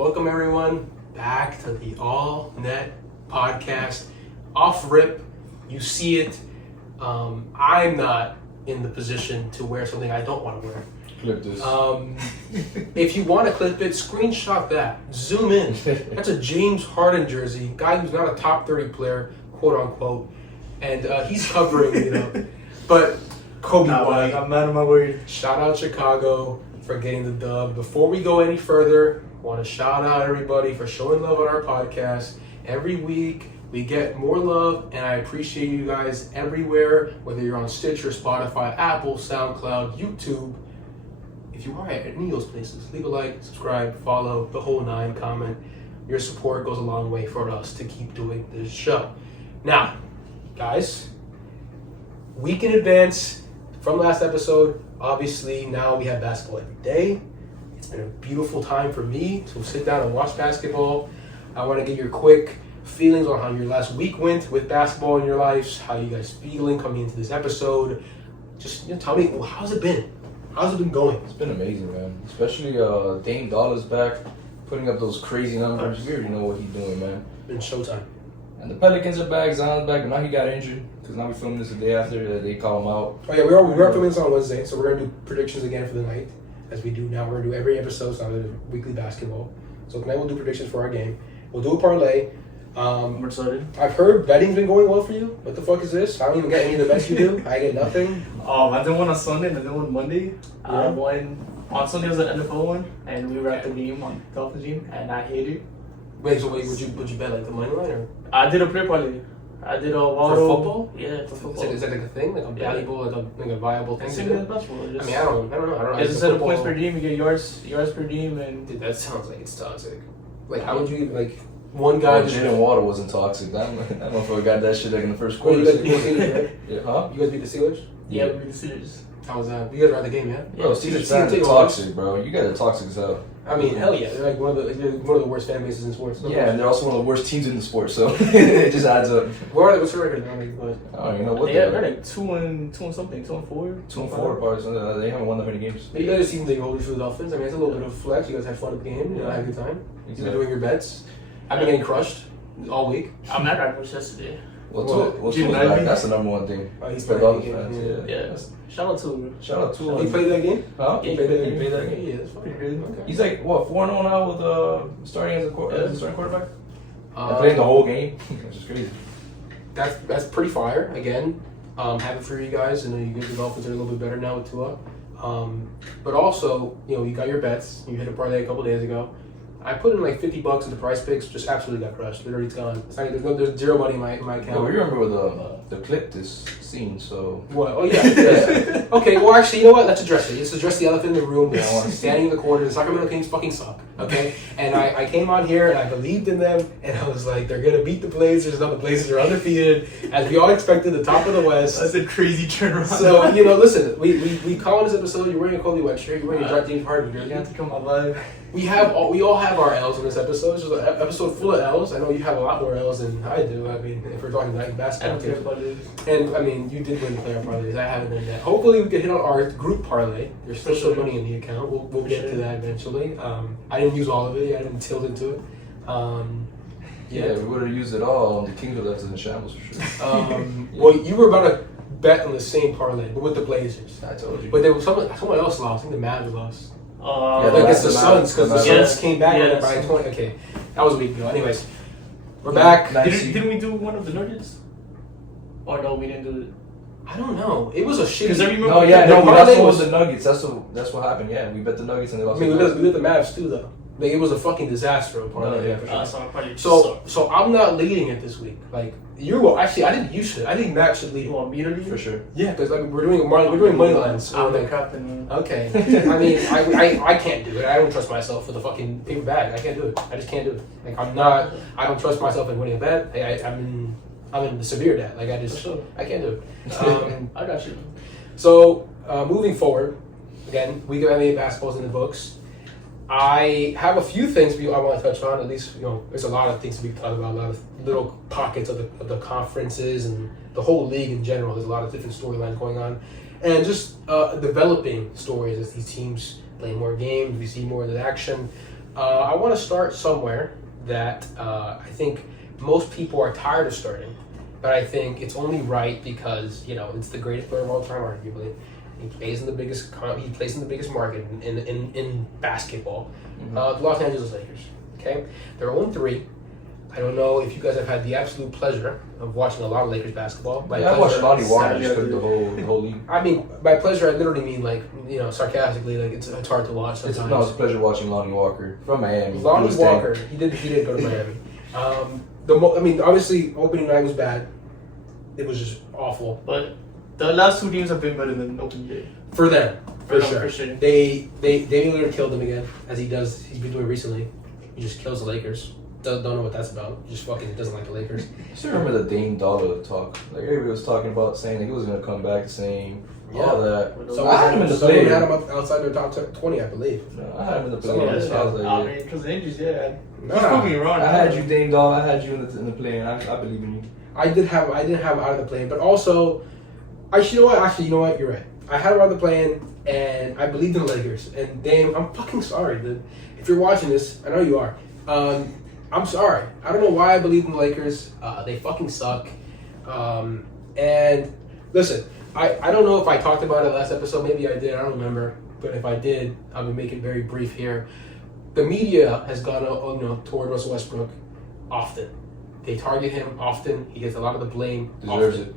Welcome everyone back to the All Net Podcast. Off rip, you see it. I'm not in the position to wear something I don't want to wear. Clip this. If you want to clip it, screenshot that. Zoom in. That's a James Harden jersey. Guy who's not a top 30 player, quote unquote, and he's covering it up. But Kobe White. I'm not on my word. Shout out Chicago for getting the dub. Before we go any further, I want to shout out everybody for showing love on our podcast. Every week we get more love, and I appreciate you guys everywhere, whether you're on Stitcher, Spotify, Apple, SoundCloud, YouTube. If you are at any of those places, leave a like, subscribe, follow, the whole nine, comment. Your support goes a long way for us to keep doing this show. Now, guys, week in advance from last episode, obviously now we have basketball every day. It's been a beautiful time for me to sit down and watch basketball. I want to get your quick feelings on how your last week went with basketball in your lives, how you guys feeling coming into this episode. Just tell me, how's it been? How's it been going? It's been amazing, man. Especially Dame Dollars back, putting up those crazy numbers. We already know what he's doing, man. Been showtime. And the Pelicans are back, Zion's back, but now he got injured. Because now we're filming this the day after they call him out. Oh yeah, we are filming this on Wednesday, so we're going to do predictions again for the night, as we do now. We're going to do every episode, so I'm weekly basketball. So tonight we'll do predictions for our game. We'll do a parlay. I'm excited. I've heard betting's been going well for you. What the fuck is this? I don't even get any of the bets you do. I get nothing. I did one on Sunday and I did one Monday. Yeah. One on Sunday was an NFL one, and we were at the game on Dolphins game, and I hate it. Wait, would you bet like the money line or I did a play parlay. I did a for football? Yeah, for football. Is that like a thing, like a valuable, like a viable thing Same to as do? basketball. I mean, I don't know. It's a set of points per game. You get yards per game, and Dude, that sounds like it's toxic. Like, how would you even like one guy? Jalen Water wasn't toxic. That motherfucker got that shit like in the first Well, quarter. you guys beat the Steelers, right? Yeah, huh? You guys beat the Steelers? yeah, we beat the Steelers. How was that? You guys were at the game, yeah? Bro, Steelers fans are toxic, bro. You guys are toxic as hell. I mean, hell yeah, they're like one of the worst fan bases in sports. Yeah, and they're also one of the worst teams in the sport, so it just adds up. What's your record? I don't even know what They're they're like 2-4. 2-4 probably. So they haven't won that many games. You guys season ticket holders for the Dolphins. I mean, it's a little bit of flex. You guys had fun at the game. You know, had a good time. You've been doing your bets. I've been getting crushed all week. I'm not that much yesterday. Well, Well, Tua's back. That's the number one thing. Oh, he's For playing Dolphins the game, fans, Yeah. Shout out to Shout out Tua. You played that game? Huh? You Yeah, played that he game? played that game. Yeah, that's pretty fine. good. Okay. He's like, what, 4-0 now with starting as a starting quarterback? And Um, played the whole game. Which is crazy. That's pretty fire. Again, happy for you guys. I know you guys, the Dolphins are a little bit better now with Tua. But also, you got your bets. You hit a parlay a couple days ago. I put in like $50 into Price Picks. Just absolutely got crushed. Literally, it's gone. It's like, there's zero money in my account. Yeah, we remember the clip this scene, so. What? Oh yeah. Okay. Well, actually, you know what? Let's address it. Let's address the elephant in the room. Yeah, I wanna see Standing in the corner. The Sacramento Kings fucking suck. Okay. And I came on here and I believed in them, and I was like, they're gonna beat the Blazers. Now the Blazers are undefeated, as we all expected, the top of the West. That's a crazy turnaround. So listen. We call this episode. You're wearing a Kobe White shirt. You're wearing a James Harden jersey. You have to come alive. We all have our L's in this episode. It's just an episode full of L's. I know you have a lot more L's than I do. I mean, if we're talking like I basketball don't care teams. about it. And I mean, you did win the player parlays. I haven't done that. Hopefully, we can hit on our group parlay. There's still some money in the account. We'll get to that eventually. I didn't use all of it. I didn't tilt into it. Yeah, we would have used it all. The Kings would have left us in shambles for sure. Well, you were about to bet on the same parlay, but with the Blazers. I told you. But there was someone else lost. I think the Mavs lost. Yeah, Like it's the Suns, because the Yes. Suns came back Yes. by 20. Okay, that was a week ago. Anyways, we're back. Didn't we do one of the Nuggets? Or no, we didn't do it. I don't know. It was a shitty. Because I remember. No, yeah, No, no, parlay that's what was- was the Nuggets. That's what happened. Yeah, we bet the Nuggets and they I lost. mean, the we did the Mavs too, though. Like, it was a fucking disaster. Parlay. Yeah. For sure. So I'm probably So I'm not leading it this week. Like actually, I think you should. I think Matt should lead You it. want me to lead? for sure. Yeah, because like we're doing money lines. I'm the Like, captain. okay. I mean, I can't do it. I don't trust myself with a fucking paper bag. I can't do it. I just can't do it. Like I don't trust myself in winning a bet. I'm in the severe debt. Like I can't do it. I got you. So moving forward, again, week of NBA basketball's in the books. I have a few things I want to touch on. At least, there's a lot of things we talk about. A lot of little pockets of the conferences and the whole league in general. There's a lot of different storylines going on, and just developing stories as these teams play more games. We see more of the action. I want to start somewhere that I think most people are tired of starting, but I think it's only right because it's the greatest player of all time, arguably. He plays in the biggest market in basketball. Mm-hmm. The Los Angeles Lakers. Okay, they're 0-3. I don't know if you guys have had the absolute pleasure of watching a lot of Lakers basketball. I watched Lonnie Walker just cook the whole league. I mean, by pleasure, I literally mean sarcastically, like it's hard to watch sometimes. It's a pleasure watching Lonnie Walker from Miami. Lonnie Walker, he did go to Miami. Obviously, opening night was bad. It was just awful. But the last 2 games have been better than opening day. For them, for For sure. sure. Damian Lillard killed them again, as he does. He's been doing recently. He just kills the Lakers. Don't know what that's about. He just fucking doesn't like the Lakers. I still remember the Dame Dollar talk. Like everybody was talking about saying that he was gonna come back, saying all that. Someone I had him in the someone play. had him up outside their top 20, I believe. No, I had him in the play. Someone I was like, Because the injuries, yeah. Nah. He's proving me wrong. I had you Dame Dollar. I had you in the play, and I believe in you. I didn't have him out of the plane, but also, you know what? You're right. I had him out of the plane, and I believed in the Lakers. And Dame, I'm fucking sorry, dude. If you're watching this, I know you are. I'm sorry. I don't know why I believed in the Lakers. They fucking suck. And listen, I don't know if I talked about it last episode. Maybe I did. I don't remember. But if I did, I'm gonna make it very brief here. The media has gone toward Russell Westbrook often. They target him often. He gets a lot of the blame. Deserves often.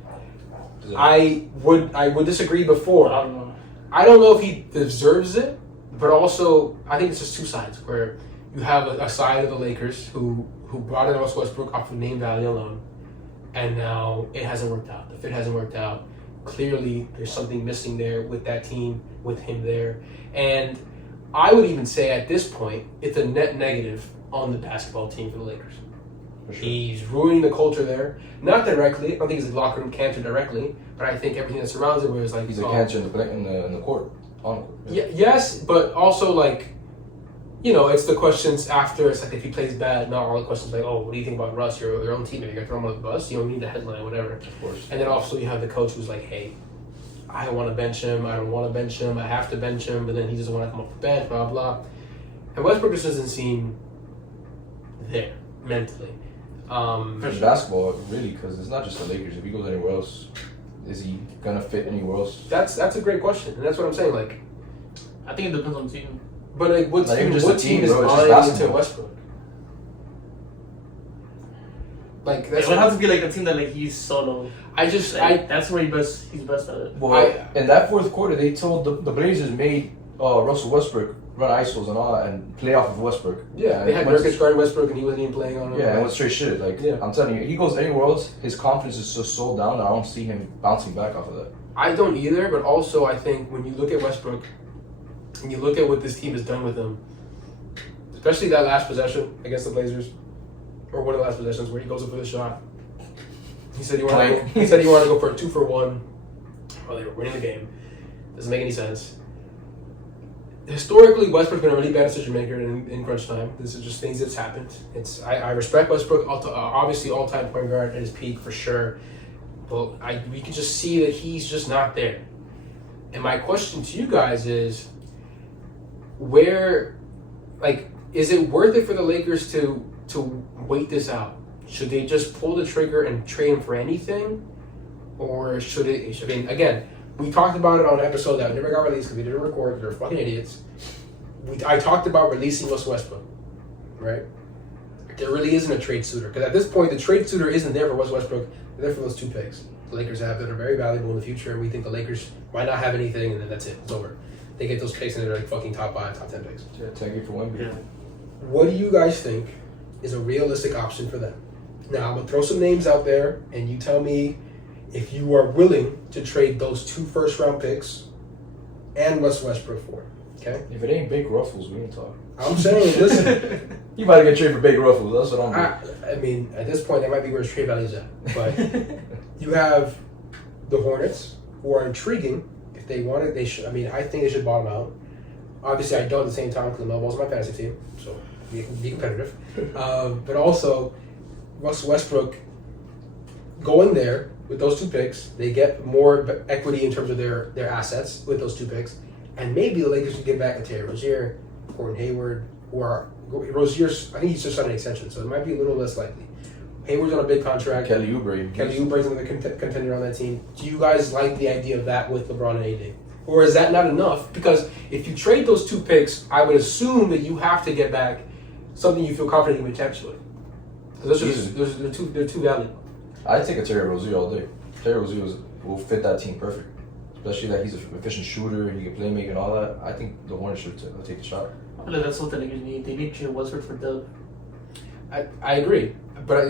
it. I would disagree before. I don't know. I don't know if he deserves it, but also I think it's just two sides where you have a side of the Lakers who brought in Russell Westbrook off of name value alone, and now it hasn't worked out. The fit hasn't worked out. Clearly, there's something missing there with that team, with him there, and I would even say at this point it's a net negative on the basketball team for the Lakers. For sure. He's ruining the culture there. Not directly. I don't think he's a locker room cancer directly, but I think everything that surrounds it, where it's like He's a cancer in the court. On the court. Yeah, yes, but also it's the questions after. It's like if he plays bad, not all the questions like, oh, what do you think about Russ? Your own teammate, you're gonna throw him on the bus. You don't need the headline, whatever. Of course. And then also you have the coach who's like, hey, I want to bench him. I don't want to bench him. I have to bench him, but then he doesn't want to come off the bench. Blah blah. And Westbrook just doesn't seem there mentally. For basketball, really, because it's not just the Lakers. If he goes anywhere else, is he gonna fit anywhere else? That's a great question, and that's what I'm saying. Like, I think it depends on the team. but like, what Not even team, just what a team team, is bro, it's just buying into basketball. Westbrook? Like, It that's would have to be like a team that he's solo. That's where he's best at it. Well, in that fourth quarter, they told the Blazers made Russell Westbrook run ISOs and all that and play off of Westbrook. Yeah, they had Nurkic guarding Westbrook and he wasn't even playing on him. Yeah, and it was straight shit. Like, Yeah. I'm telling you, he goes anywhere else, his confidence is just so down that I don't see him bouncing back off of that. I don't either, but also I think when you look at Westbrook and you look at what this team has done with him, especially that last possession against the Blazers, or one of the last possessions where he goes up for the shot. He said he wanted to go for a 2-for-1 while they were winning the game. Doesn't make any sense. Historically, Westbrook's been a really bad decision maker in crunch time. This is just things that's happened. I respect Westbrook, obviously all-time point guard at his peak for sure, but we can just see that he's just not there. And my question to you guys is, is it worth it for the Lakers to wait this out? Should they just pull the trigger and trade him for anything, or should it? Again, we talked about it on an episode that never got released because we didn't record. They're fucking idiots. I talked about releasing Russell Westbrook, right? There really isn't a trade suitor because at this point the trade suitor isn't there for Russell Westbrook. They're there for those two picks the Lakers have that are very valuable in the future, and we think the Lakers might not have anything, and then that's it. It's over. They get those picks and they're like fucking top 5, top 10 picks. Yeah, take it for Wemby. Yeah. What do you guys think is a realistic option for them? Now, I'm going to throw some names out there, and you tell me if you are willing to trade those 2 first-round picks and Russell Westbrook for it, okay? If it ain't Big Ruffles, we ain't talking. I'm saying, listen. You might get traded for Big Ruffles. That's what I'm doing. I mean, at this point, that might be where his trade value's at. But you have the Hornets, who are intriguing. If they want it, they should. I mean, I think they should bottom out. Obviously, I don't at the same time because the Melbo's my fantasy team, so be competitive. But also, Russell Westbrook going there with those 2 picks, they get more equity in terms of their assets with those 2 picks, and maybe the Lakers can get back a Terry Rozier, Gordon Hayward, who are Rozier's, I think he's just on an extension, so it might be a little less likely. Hayward's on a big contract. Kelly Oubre. Kelly Oubre's another contender on that team. Do you guys like the idea of that with LeBron and AD? Or is that not enough? Because if you trade those 2 picks, I would assume that you have to get back something you feel confident you would potentially. Because they're too valuable. I'd take a Terry Rozier all day. Terry Rozier will fit that team perfect. Especially that he's an efficient shooter, he can playmaker and all that. I think the Hornets should take the shot. I feel like that's what the Lakers need. They need Jay Westbrook for Dub. I agree. But,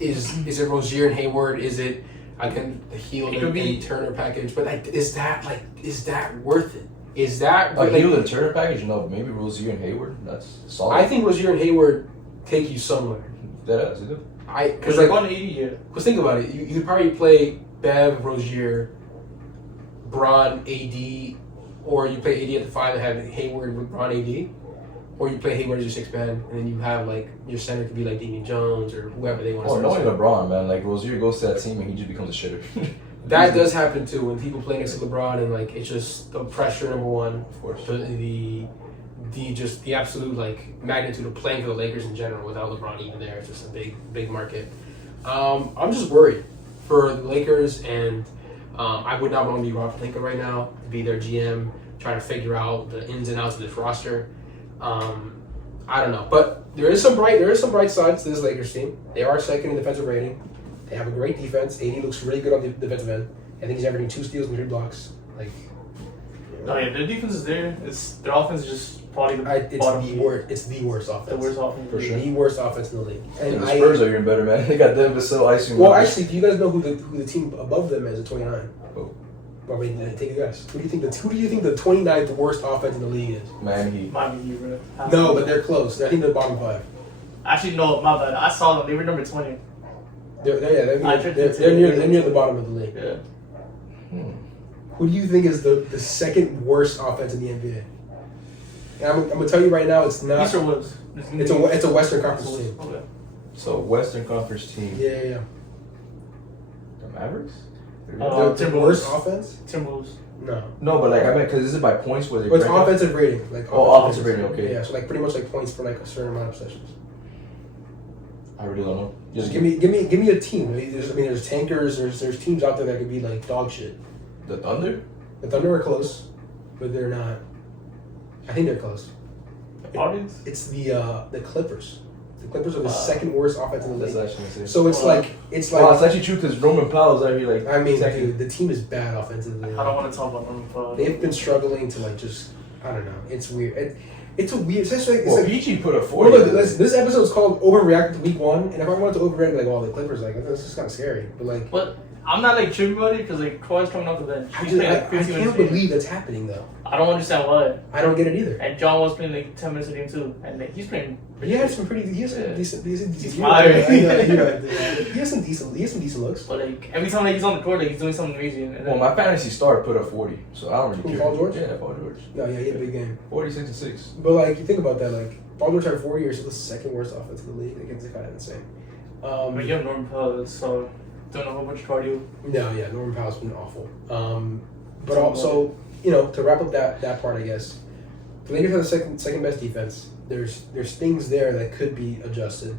is it Rozier and Hayward? Is it, again, the Hield and Turner package? But, is that worth it? Is that... Hield and Turner package? No, maybe Rozier and Hayward. That's solid. I think Rozier and Hayward take you somewhere. That is, they do. Because think about it. You could probably play Bev, Rozier, Bron, AD, or you play AD at the 5 and have Hayward with Bron, AD, or you play Hayward as your 6 man, and then you have your center could be Damian Jones or whoever they want to. Oh, knowing LeBron, man, Rozier goes to that team and he just becomes a shitter. That does happen too when people play next to LeBron and it's just the pressure, number one, of course, the absolute magnitude of playing for the Lakers in general without LeBron even there. It's just a big market. I'm just worried for the Lakers, and I would not want to be Rob Pelinka right now, be their GM, trying to figure out the ins and outs of this roster. I don't know, but there is some bright sides to this Lakers team. They are second in defensive rating. They have a great defense. AD looks really good on the defensive end. I think he's averaging 2 steals and 3 blocks. No, yeah, their defense is there. Their offense is just probably the bottom. It's the worst offense. The worst offense for sure. The worst offense in the league. And the Spurs are even better, man. They got Devin Vassell icing. Well, actually, do you guys know who the team above them is at 29? Oh. Well, wait, take a guess. Who do you think the 29th worst offense in the league is? Miami Heat, bro. No, but they're close. I think they're bottom 5. Actually, no, my bad. I saw them. They were number 20. They're near the bottom of the league. Yeah. Who do you think is the second worst offense in the NBA? And I'm gonna tell you right now, it's not. East or West? It's a Western Conference team. Okay. So Western Conference team. Yeah. The Mavericks. The worst offense? Timberwolves. No, but I meant because this is by points where they. But it's offensive rating. Offensive rating. Okay. Yeah, so pretty much points for a certain amount of sessions. I really don't know. Just give me a team. There's tankers. There's teams out there that could be dog shit. The Thunder? The Thunder are close, but they're not. I think they're close. Audience? It's the Clippers. The Clippers are the second worst offense in the league. That's actually so it's it's actually true because Roman Powell's out here dude, the team is bad offensively. I don't want to talk about Roman Powell. They've been struggling to just I don't know. It's weird. It's a weird. It's Peachy put a 40. Well, look, this episode is called Overreacting to Week 1, and if I wanted to overreact the Clippers, this is kind of scary. But But I'm not tripping about it because Kawhi's coming off the bench. I can't believe that's happening though. I don't understand why. I don't get it either. And John was playing 10 minutes a game too, and he's playing. He has some decent. He's fired. He has some decent looks. But every time he's on the court, he's doing something amazing. Well, my fantasy star put up 40, so I don't really care. Paul George? Yeah, Paul George. No, yeah, he had a big game. 46 and 6. But you think about that, Paul George had 4 years, the second worst offense in the league. It's kind of insane. But you have Norman Powell, so don't know how much cardio. No, yeah, Norman Powell's been awful. But also, to wrap up that part, I guess, the Lakers have the second best defense. There's things there that could be adjusted.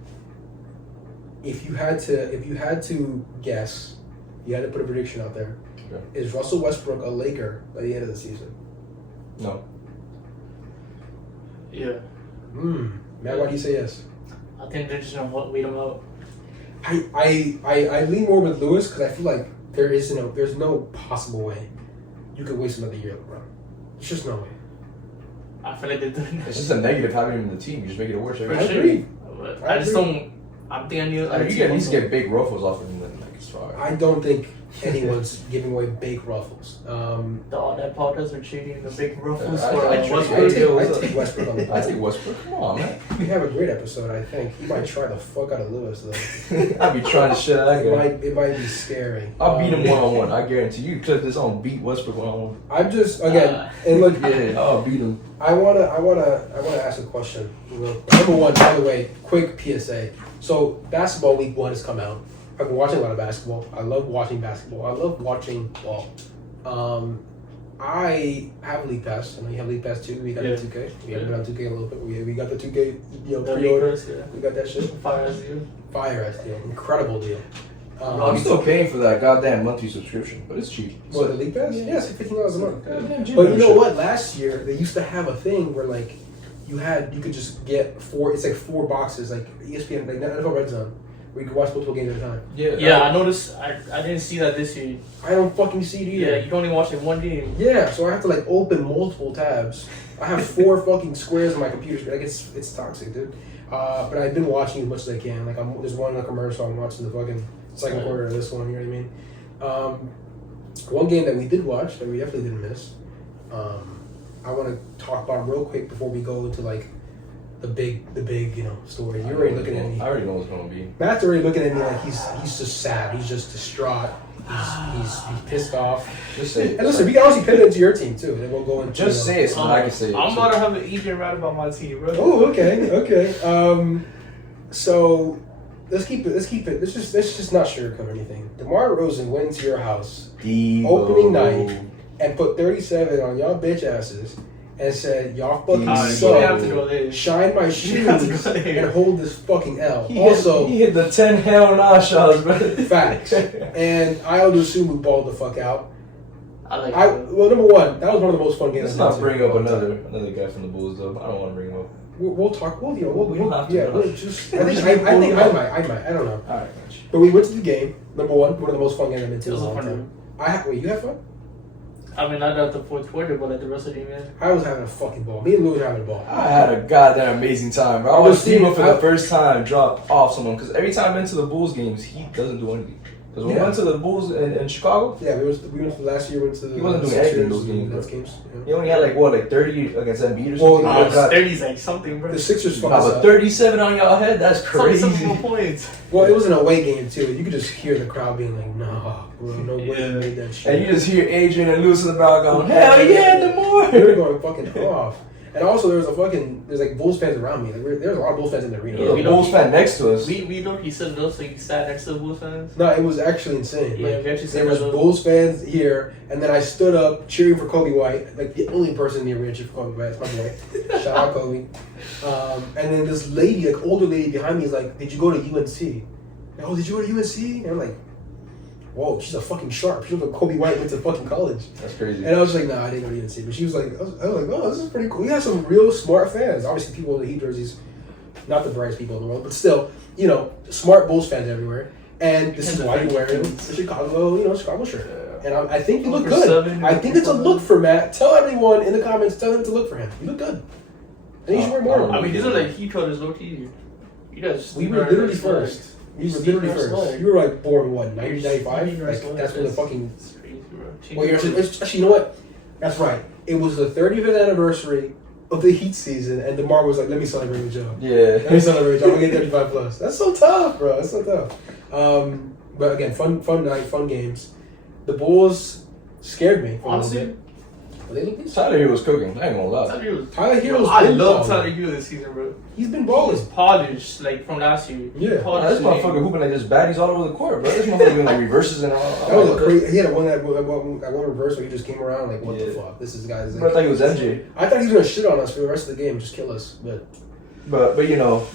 If you had to guess, you had to put a prediction out there. Okay. Is Russell Westbrook a Laker by the end of the season? No. Yeah. Matt, why do you say yes? I think they're just gonna wait him out. I lean more with Lewis because I feel like there's no possible way you could waste another year, LeBron. There's just no way. I feel like they're doing that. It's just a negative having him in the team. You just make it worse. For I sure. agree. But I just don't. I think I need. You can at least get big ruffles off of him. It's fine. I don't think anyone's giving away big ruffles. All that podcast are cheating the big ruffles I for Westbrook. I take Westbrook on the I take Westbrook. Come on, man. We have a great episode, I think. He might try the fuck out of Lewis, though. I'll be trying to shit out of that guy. It might be scary. I'll beat him one-on-one. I guarantee you. Clip this on, beat Westbrook one-on-one. I'm just and look, Yeah, I'll beat him. I wanna ask a question. Number one, by the way, quick PSA. So basketball week 1 has come out. I've been watching a lot of basketball. I love watching basketball. I love watching ball. I have League Pass. I know you have League Pass too. We got the 2K. We haven't been on 2K a little bit. We got the 2K, pre-order. We got that shit. Fire as you. Fire ass deal. Incredible deal. I'm still paying for that goddamn monthly subscription, but it's cheap. What, the League Pass? Yeah, it's $15 a month. Goddamn gym But you know membership. what? Last year they used to have a thing where like you could just get it's like 4 boxes, like ESPN, like NFL Red Zone, where you could watch multiple games at a time. Yeah, I noticed. I didn't see that this year. I don't fucking see it either. Yeah, you can only watch it one game. Yeah, so I have to like open multiple tabs. I have 4 fucking squares on my computer screen. Like it's toxic, dude. But I've been watching as much as I can. Like there's one commercial. I'm watching the fucking second quarter of this one. You know what I mean? One game that we did watch that we definitely didn't miss. I want to talk about real quick before we go into like the big story. You're already looking at me. I already know what's gonna be. Matt's already looking at me like he's just sad. He's just distraught. He's pissed off. Just say it. And listen, we can also pivot into your team too. Then we'll go into Just say it so I can say it. I'm about to have an Adrian rant about my team, bro. Oh, okay. So let's keep it. Let's just not sugarcoat anything. DeMar DeRozan went to your house opening night and put 37 on y'all bitch asses and said y'all fucking You have to suck. go there. Shine my You have to shoes go there. and hold this fucking L. He Also, hit the 10 hell nah shots, bro. facts. And I would assume we balled the fuck out. Well, Number one, that was one of the most fun games. Let's not bring up another guy from the Bulls though. I don't want to bring him up. We'll talk. We don't have to. Yeah, we'll just. I think I might. I don't know. All right. But we went to the game. Number one of the most fun games I've been to. It was in a a long fun time. Wait, you had fun? I mean, not at the fourth quarter, but at the rest of the game, man. I was having a fucking ball. Me and Lou were having a ball. I had a goddamn amazing time, bro. I watched Steve for the first time drop off someone because every time I've been to the Bulls games, he doesn't do anything. Because when we went to the Bulls in Chicago, Yeah, we went to last year. We went to the. He wasn't doing anything in those games, Nets bro. games. Yeah. he only had like 30 against Embiid or Well, something. no, 30's like something, bro. The Sixers fucked Nah, us but up. 37 on y'all head, that's crazy. Some more points. Well, it was an away game too. You could just hear the crowd being like, "Nah, bro, no way you made that shit." And you just hear Adrian and Lewis in the background going, hell yeah, They were DeMar! going fucking off. And also, there's like Bulls fans around me. Like there's a lot of Bulls fans in the arena. There was a Bulls fan next to us. We know he said those, so he sat next to the Bulls fans. No, it was actually insane. Yeah, Like, we actually there was said that. Bulls fans here, and then I stood up cheering for Kobe White, like the only person in the arena cheering for Kobe White. That's my boy. Shout out Kobe. And then this lady, like older lady behind me, is like, "Did you go to UNC?" Like, "Oh, did you go to UNC?" And I'm like, "Whoa, she's a fucking sharp. She looked like Kobe White went to fucking college." That's crazy. And I was like, "Nah, I didn't go to UNC." But she was like, I was like, "Oh, this is pretty cool." We had some real smart fans. Obviously, people in the Heat jerseys, not the brightest people in the world, but still, smart Bulls fans everywhere. And this is why you're wearing the Chicago shirt. And I think you look good. I think it's a look for Matt. Tell everyone in the comments, tell him to look for him. You look good. And you should wear more. I mean, these are like Heat colors, low key. You guys. We were literally first. We were literally first. You were like born what, 1995? Like that's when the fucking. It's crazy, bro. Well, actually, you know what? That's right. It was the 35th anniversary of the Heat season, and DeMar was like, "Let me celebrate with Joe. Let me Yeah. celebrate with Joe. I'm gonna get 35 plus." That's so tough, bro. That's so tough. But again, fun night, fun games. The Bulls scared me. Honestly, But they look decent. Tyler here was cooking. I ain't gonna lie. Tyler Hero's I been love balling. Tyler Hero this season, bro. He's been He balling. was polished, like from last year. Yeah. Nah, Polished this motherfucker hooping like this baddies all over the court, bro. This motherfucker doing like reverses and all. That was a crazy. He had that one reverse where he just came around like, what the Yeah. fuck? This is guys. Bro, I thought he was MJ. I thought he was gonna shit on us for the rest of the game, just kill us. But But Debo.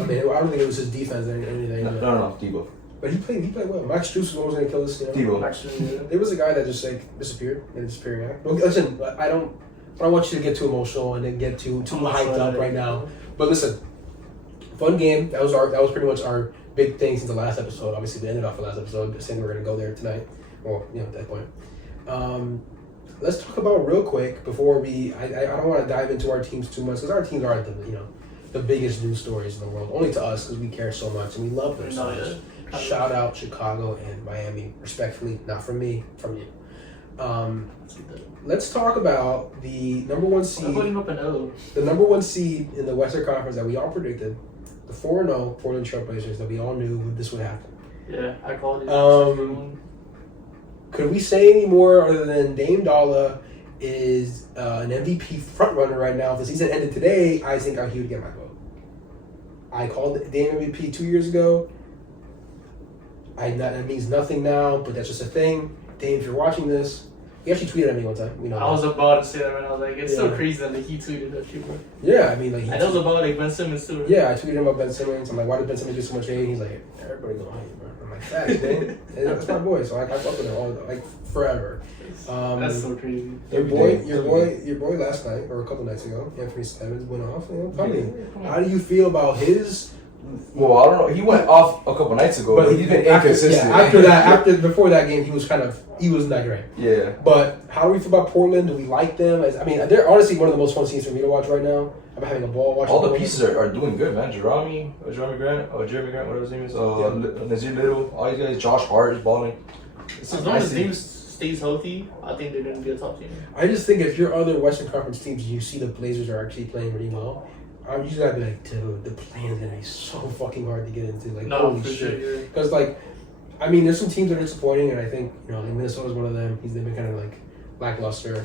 I mean, I don't think it was his defense or anything. No, Debo. But he played well. Max Strus was almost gonna kill us. Debo. Actually, There was a guy that just like disappeared in a disappearing act. Well, listen, I don't want you to get too emotional and then get too hyped up right now. But listen, fun game. That was pretty much our big thing since the last episode. Obviously, we ended off the last episode saying we're gonna go there tonight. Well, at that point. Let's talk about real quick before we. I don't want to dive into our teams too much because our teams aren't the biggest news stories in the world. Only to us because we care so much and we love them so much. Shout out Chicago and Miami, respectfully, not from me, from you. Let's talk about the number one seed. I'm putting up an O. The number one seed in the Western Conference that we all predicted, the 4-0 Portland Trailblazers that we all knew this would happen. Yeah, I called it. Could we say any more other than Dame Dollar is an MVP frontrunner right now? If the season ended today, I think he would get my vote. I called Dame MVP 2 years ago. That means nothing now, but that's just a thing. Dame, if you're watching this, He actually tweeted at me one time. We know I was about to say that, man. I was like, it's so Yeah. crazy that like, he tweeted that shit, bro. Yeah, I mean, like, And that was about like Ben Simmons too. Right? yeah, I tweeted him about Ben Simmons. I'm like, why did Ben Simmons get so much hate? He's like, everybody gonna hate, bro. I'm like, facts, man. And that's my boy, so I fuck with him all like forever. That's so crazy. Your boy last night or a couple nights ago, Anthony Simmons went off. Tell me, how do you feel about his? Well, I don't know. He went off a couple nights ago, but he's been inconsistent. Before that game, he was not great. Yeah. But how do we feel about Portland? Do we like them? I mean, they're honestly one of the most fun teams for me to watch right now. I'm having a ball watching. All the pieces are doing good, man. Jeremy Grant, whatever his name is. Nazir Little, all these guys. Josh Hart is balling. As long as James stays healthy, I think they're going to be a top team. I just think if your other Western Conference teams, you see the Blazers are actually playing really well. I'm usually gotta be like, dude, the play is gonna be so fucking hard to get into. Like, holy shit. Because, like, I mean, there's some teams that are disappointing, and I think, like Minnesota's one of them. They've been kind of like lackluster.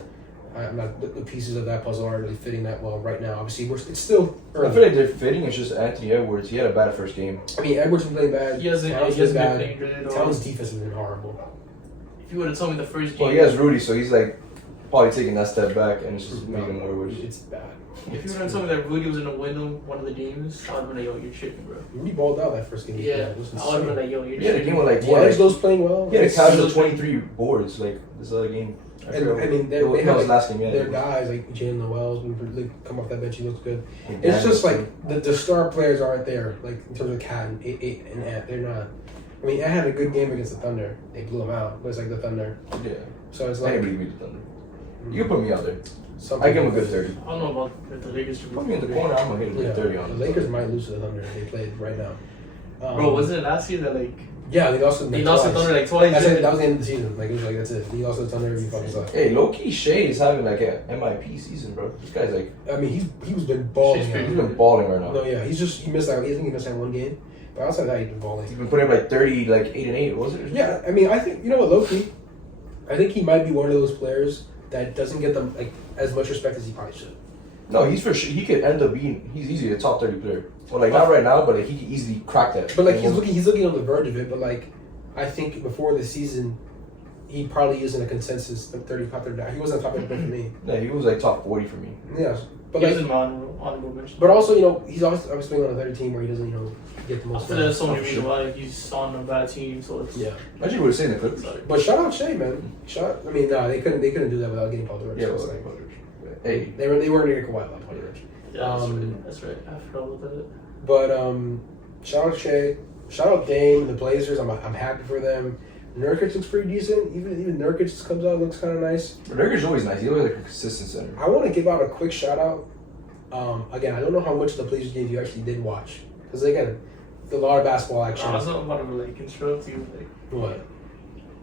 The pieces of that puzzle aren't really fitting that well right now. Obviously, it's still early. I feel like they're fitting. It's just Anthony Edwards. He had a bad first game. I mean, Edwards been playing bad. He hasn't been playing good at all. Towns' defense has been horrible. If you would have told me the first game. Well, he has Rudy, so he's like probably taking that step back, and it's just making more worse. It's bad. If you would have told me that Rudy was in a window one of the games, I would have been like, yo, you're tripping, bro. Rudy balled out that first game. Yeah, I would have been like, yo, you're He had a game with like D'Angelo's playing well. He had a casual 23 boards like this other game. I mean, they have like, last game, their guys like Jalen Noel, who come off that bench, he looks good. It's just like the star players aren't there, like in terms of Cat and Ant. They're not. I mean, Ant had a good game against the Thunder. They blew him out, but it's like the Thunder. Yeah. So it's like anybody beat the Thunder. You can put me out there. Something. I give him a good 30. I don't know about the Lakers. Put me in the corner, I'm gonna hit a good 30 on the Lakers might lose to the Thunder if they played right now. Bro, wasn't it last year that like? Yeah, they lost to the Thunder like twice. That was the end of the season. Like it was like that's it. He lost to the Thunder every fucking suck. Hey, low key Shea is having like a MIP season, bro. This guy's like. I mean, he's been balling. He's been balling right now. No, yeah, he missed out. I think he missed out one game, but outside that, he's been balling. He's been putting up like 30, like 8 and 8. Was it? Yeah, I mean, I think you know what, low key, I think he might be one of those players that doesn't get them like as much respect as he probably should. No, he's for sure. He could end up being. He's easily a top 30 player. Well, like not right now, but like he could easily crack that. But like he's looking on the verge of it. But like, I think before the season, he probably isn't a consensus top 30 guy. He wasn't a top 30 for me. Yeah, he was like top 40 for me. Yeah, but he like, was honorable mention. But also, he's obviously on a better team where he doesn't, get the most. There's so many reasons why he's on a bad team. So it's Imagine what we're saying the Clippers. But shout out Shea, man. I mean, no, they couldn't do that without getting Paul George. Yeah, so like, hey, they weren't gonna get Kawhi without Paul George. Yeah, that's right. I forgot about that. But shout out Shea, shout out Dame, the Blazers. I'm happy for them. Nurkic looks pretty decent. Even Nurkic comes out, looks kind of nice. Nurkic's always nice. He's always like a consistent center. I want to give out a quick shout out. Again, I don't know how much of the Blazers games you actually did watch, because again, a lot of basketball action. I was not about to like interrupt you. Like, what?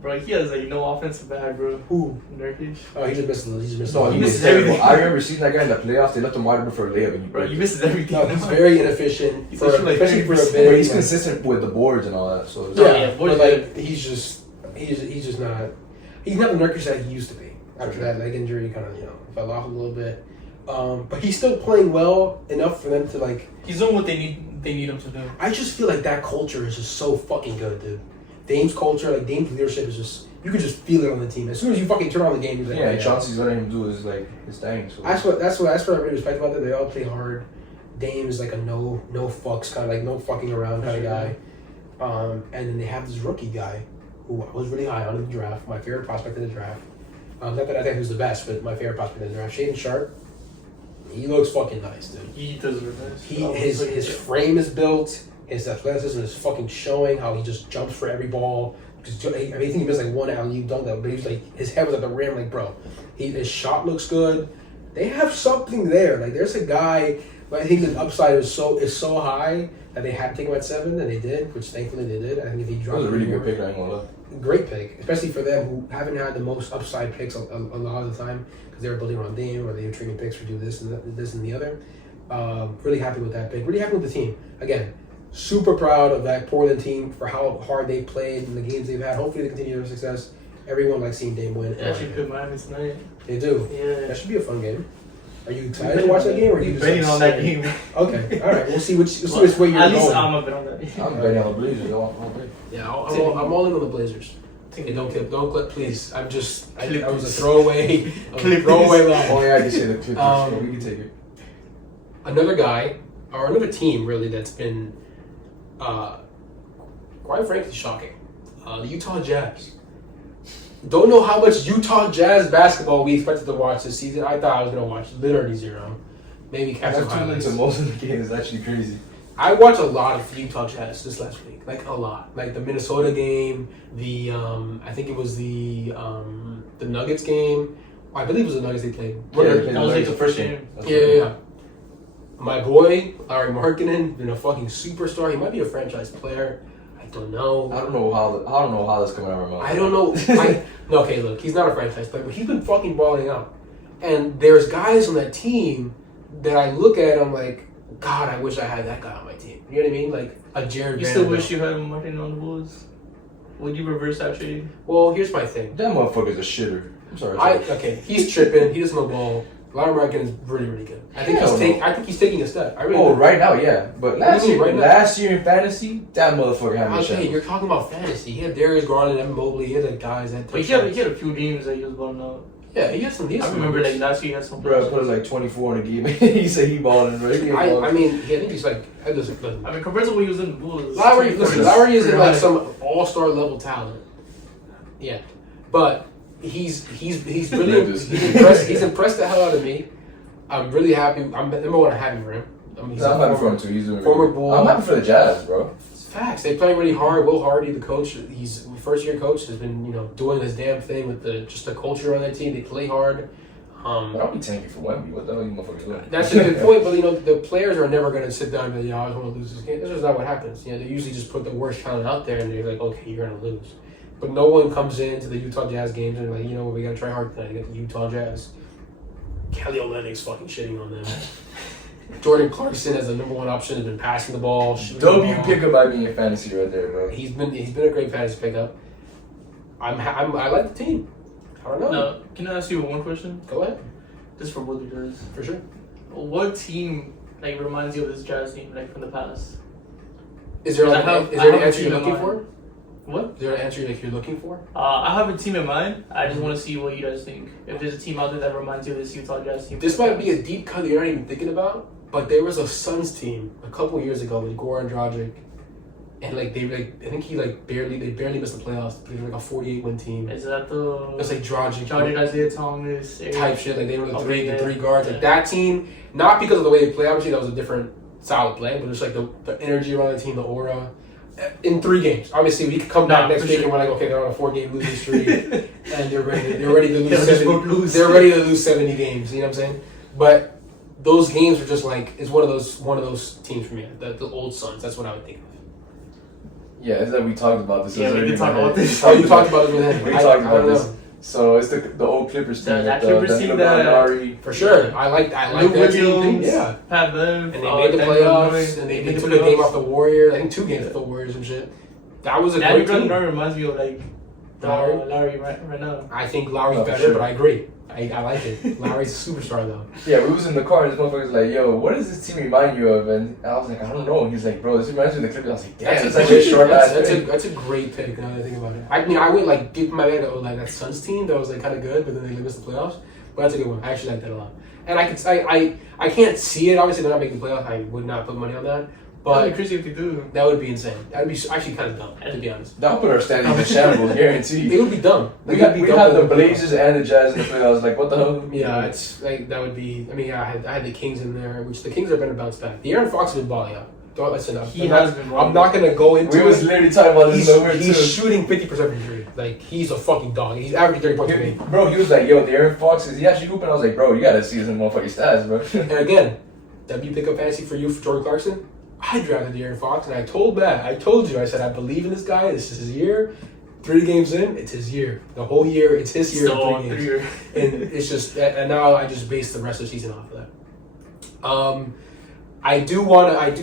Bro, he has like no offensive bag, bro. Who? Nurkic. Oh, he just missed. No, he misses everything. I remember seeing that guy in the playoffs. They left him wide open for a layup. Bro, he misses everything. No, he's very inefficient, especially for a big. But he's consistent with the boards and all that. So yeah, but like he's just not. He's not the Nurkic that he used to be. After that leg injury, he kind of fell off a little bit. But he's still playing well enough for them to like. He's doing what they need him to do. I just feel like that culture is just so fucking good, dude. Dame's culture, like Dame's leadership is just, you could just feel it on the team. As soon as you fucking turn on the game, he's like, Chauncey's letting him do his thing. So. That's what I really respect about them. They all play hard. Dame is like a no fucks kind of like no fucking around kind of guy. And then they have this rookie guy who I was really high on in the draft. My favorite prospect in the draft. Not that I think he was the best, but my favorite prospect in the draft. Shaedon Sharp. He looks fucking nice, dude. He does look nice. His frame is built. His athleticism is fucking showing how he just jumps for every ball. I think he missed like one alley-oop dunk, but he's like his head was at the rim. Like, bro, his shot looks good. They have something there. Like, there's a guy. But I think the upside is so high that they had to take him at 7, and they did, which thankfully they did. I think if he dropped, it was a really good pick. I ain't gonna lie. Great pick, especially for them who haven't had the most upside picks a lot of the time because they were building around Dame or they were trading picks for do this and the other. Really happy with that pick. Really happy with the team. Again, super proud of that Portland team for how hard they played in the games they've had. Hopefully they continue their success. Everyone likes seeing Dame win. They actually picked Miami tonight. They do. Yeah. That should be a fun game. Are you excited to watch that game, or are you just betting on that game? Okay, all right. We'll see which way you're going. At least I'm a bit on that game. I'm betting on the Blazers all day. Yeah, I'm all in on the Blazers. Okay, don't clip, please. I was a throwaway line. Oh yeah, I can say the Clippers. Yeah, we can take it. Another guy, or another team, really, that's been, quite frankly, shocking. The Utah Jazz. Don't know how much Utah Jazz basketball we expected to watch this season. I thought I was going to watch literally zero. Maybe catch some highlights. Most of the games is actually crazy. I watched a lot of Utah Jazz this last week. Like, a lot. Like, the Minnesota game, the, I think it was the Nuggets game. I believe it was the Nuggets they played. That was like the first game. Yeah. My boy, Larry Markkinen, been a fucking superstar. He might be a franchise player. I don't know. I don't know how that's coming out of my mouth. I don't know. No, okay, look, he's not a franchise player, but he's been fucking balling out. And there's guys on that team that I look at, I'm like, God, I wish I had that guy on my team. You know what I mean? Like a Jared. You still wish you had Martin on the Bulls? Would you reverse that trade? Well, here's my thing. That motherfucker's a shitter. I'm sorry. Okay, he's tripping. He doesn't know ball. Larry Markkinen is really, really good. I think he's taking a step. Right now, yeah. But last year in fantasy, that motherfucker had me. Okay, you're talking about fantasy. He had Darius Garland and Evan Mobley. He had the guys that. But he had a few games that he was balling out. Yeah, he had some. I remember like last year he had some. Bro, I put like 24 in a game. He said he balling, right? I think he's like. I mean, compared to when he was in the Bulls. Larry isn't like some all-star level talent. Yeah, but he's really he's impressed the hell out of me. I'm really happy. I'm happy for him. I'm happy for him too. He's doing former Bull. I'm happy for the Jazz, bro. It's facts. They play really hard. Will Hardy, the coach, he's first-year coach, has been doing his damn thing with the culture on that team. They play hard. I'll be tanking for Wemby. What the hell you motherfuckers doing? That's a good point, but the players are never going to sit down and be I want to lose this game. This is not what happens. They usually just put the worst talent out there and they're like, okay, you're going to lose. But no one comes into the Utah Jazz games and like, we got to try hard tonight. You got the Utah Jazz. Kelly Olynyk's fucking shitting on them. Jordan Clarkson as the number one option has been passing the ball. Pickup by being a fantasy right there, bro. He's been a great fantasy pickup. I like the team. I don't know. No, can I ask you one question? Go ahead. Just for both of you guys. For sure. What team reminds you of this Jazz team from the past? Is there an answer you're looking for? What? Is there an answer you're looking for? I have a team in mind. I just want to see what you guys think. If there's a team out there that reminds you of this Utah Jazz team. This might be a deep cut that you're not even thinking about, but there was a Suns team a couple years ago with Goran Dragic, and I think he barely missed the playoffs. They were like a 48-win team. Is that the? It's like Dragic, Isaiah Thomas type shit. Like they were the three guards. Like that team, not because of the way they play. Obviously, that was a different style of play, but just like the energy around the team, the aura. In 3 games, obviously we could come back next week and we're like, okay, they're on a 4-game losing streak, and they're ready to lose 70. They're ready to lose 70 games. You know what I'm saying? But those games are just like it's one of those teams for me. The old Suns. That's what I would think of. Yeah, it's like we talked about this. Yeah, we did talk about this. Oh, you talked about it with him. We talked about this. So it's the old Clippers team. That Clippers team for sure. I like that team. Yeah. Pat Bev. And they made the playoffs. And they took a game off the Warriors. I think 2 games off the Warriors and shit. That was a great team. That reminds me of Lowry right now. I think Lowry's better, sure. but I agree. I like it. Lowry's a superstar though. Yeah, we was in the car and this motherfucker's like, yo, what does this team remind you of? And I was like, I don't know. And he's like, bro, this reminds me of the Clippers. I was like, damn, that's actually a short ass. That's a great pick now that I think about it. I mean, I went like deep in my head, that Suns team that was like kind of good, but then they missed the playoffs. But that's a good one. I actually like that a lot. And I can't see it. Obviously, they're not making the playoffs. I would not put money on that. But that'd be crazy if they do. That would be insane. That would be actually kind of dumb, to be honest. That would put our standings in shambles, guaranteed. It would be dumb. We have the Blazers and the Jazz in the playoffs. Like, what the hell? Yeah, it's like that would be. I mean, yeah, I had the Kings in there, which the Kings are going to bounce back. The Aaron Fox has been balling out. Don't listen up. I'm not going to go into. We was literally talking about this nowhere too. He's shooting 50% from 3. Like he's a fucking dog. He's averaging 30 points a game. Bro, he was like, "Yo, the Aaron Fox is he actually hooping?" I was like, "Bro, you got to see his motherfucking stats, bro." And again, W pickup fantasy for you for Jordan Clarkson. I drafted Aaron Fox, and I told you, I said, I believe in this guy. This is his year. 3 games in, it's his year. The whole year, it's his year. Still 3 games. And it's just, and now I just base the rest of the season off of that. I do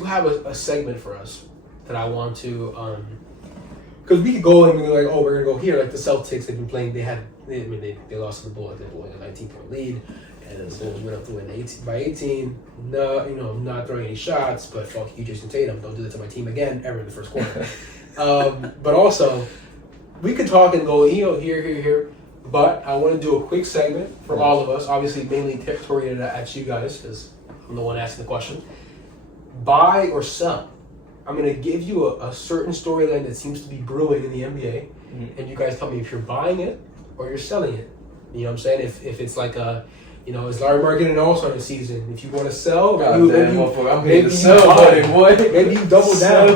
have a segment for us that I want to, because we could go and we're like, oh, we're gonna go here. Like the Celtics, they've been playing. They lost to the Bulls. They blew a 19-point lead. And the Bulls went up to win by 18. No, not throwing any shots, but fuck you, Jason Tatum. Don't do that to my team again, ever in the first quarter. But also, we could talk and go, here. But I want to do a quick segment for all of us. Obviously, mainly targeted at you guys because I'm the one asking the question. Buy or sell? I'm going to give you a certain storyline that seems to be brewing in the NBA, and you guys tell me if you're buying it or you're selling it. You know what I'm saying? If it's like a, is Larry Mark getting an All-Star this season? If you want to sell, maybe you double down.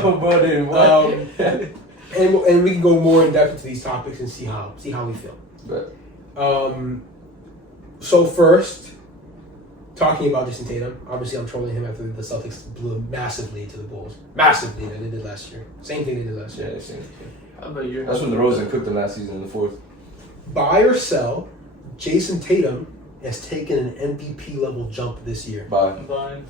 And we can go more in depth into these topics and see how we feel. But So first, talking about Jason Tatum, obviously I'm trolling him after the Celtics blew massively to the Bulls. Massively, that they did last year. Same thing they did last year. yeah, same. How about you? That's when DeRozan cooked them last season in the fourth. Buy or sell, Jason Tatum has taken an MVP level jump this year. Buy. Buying.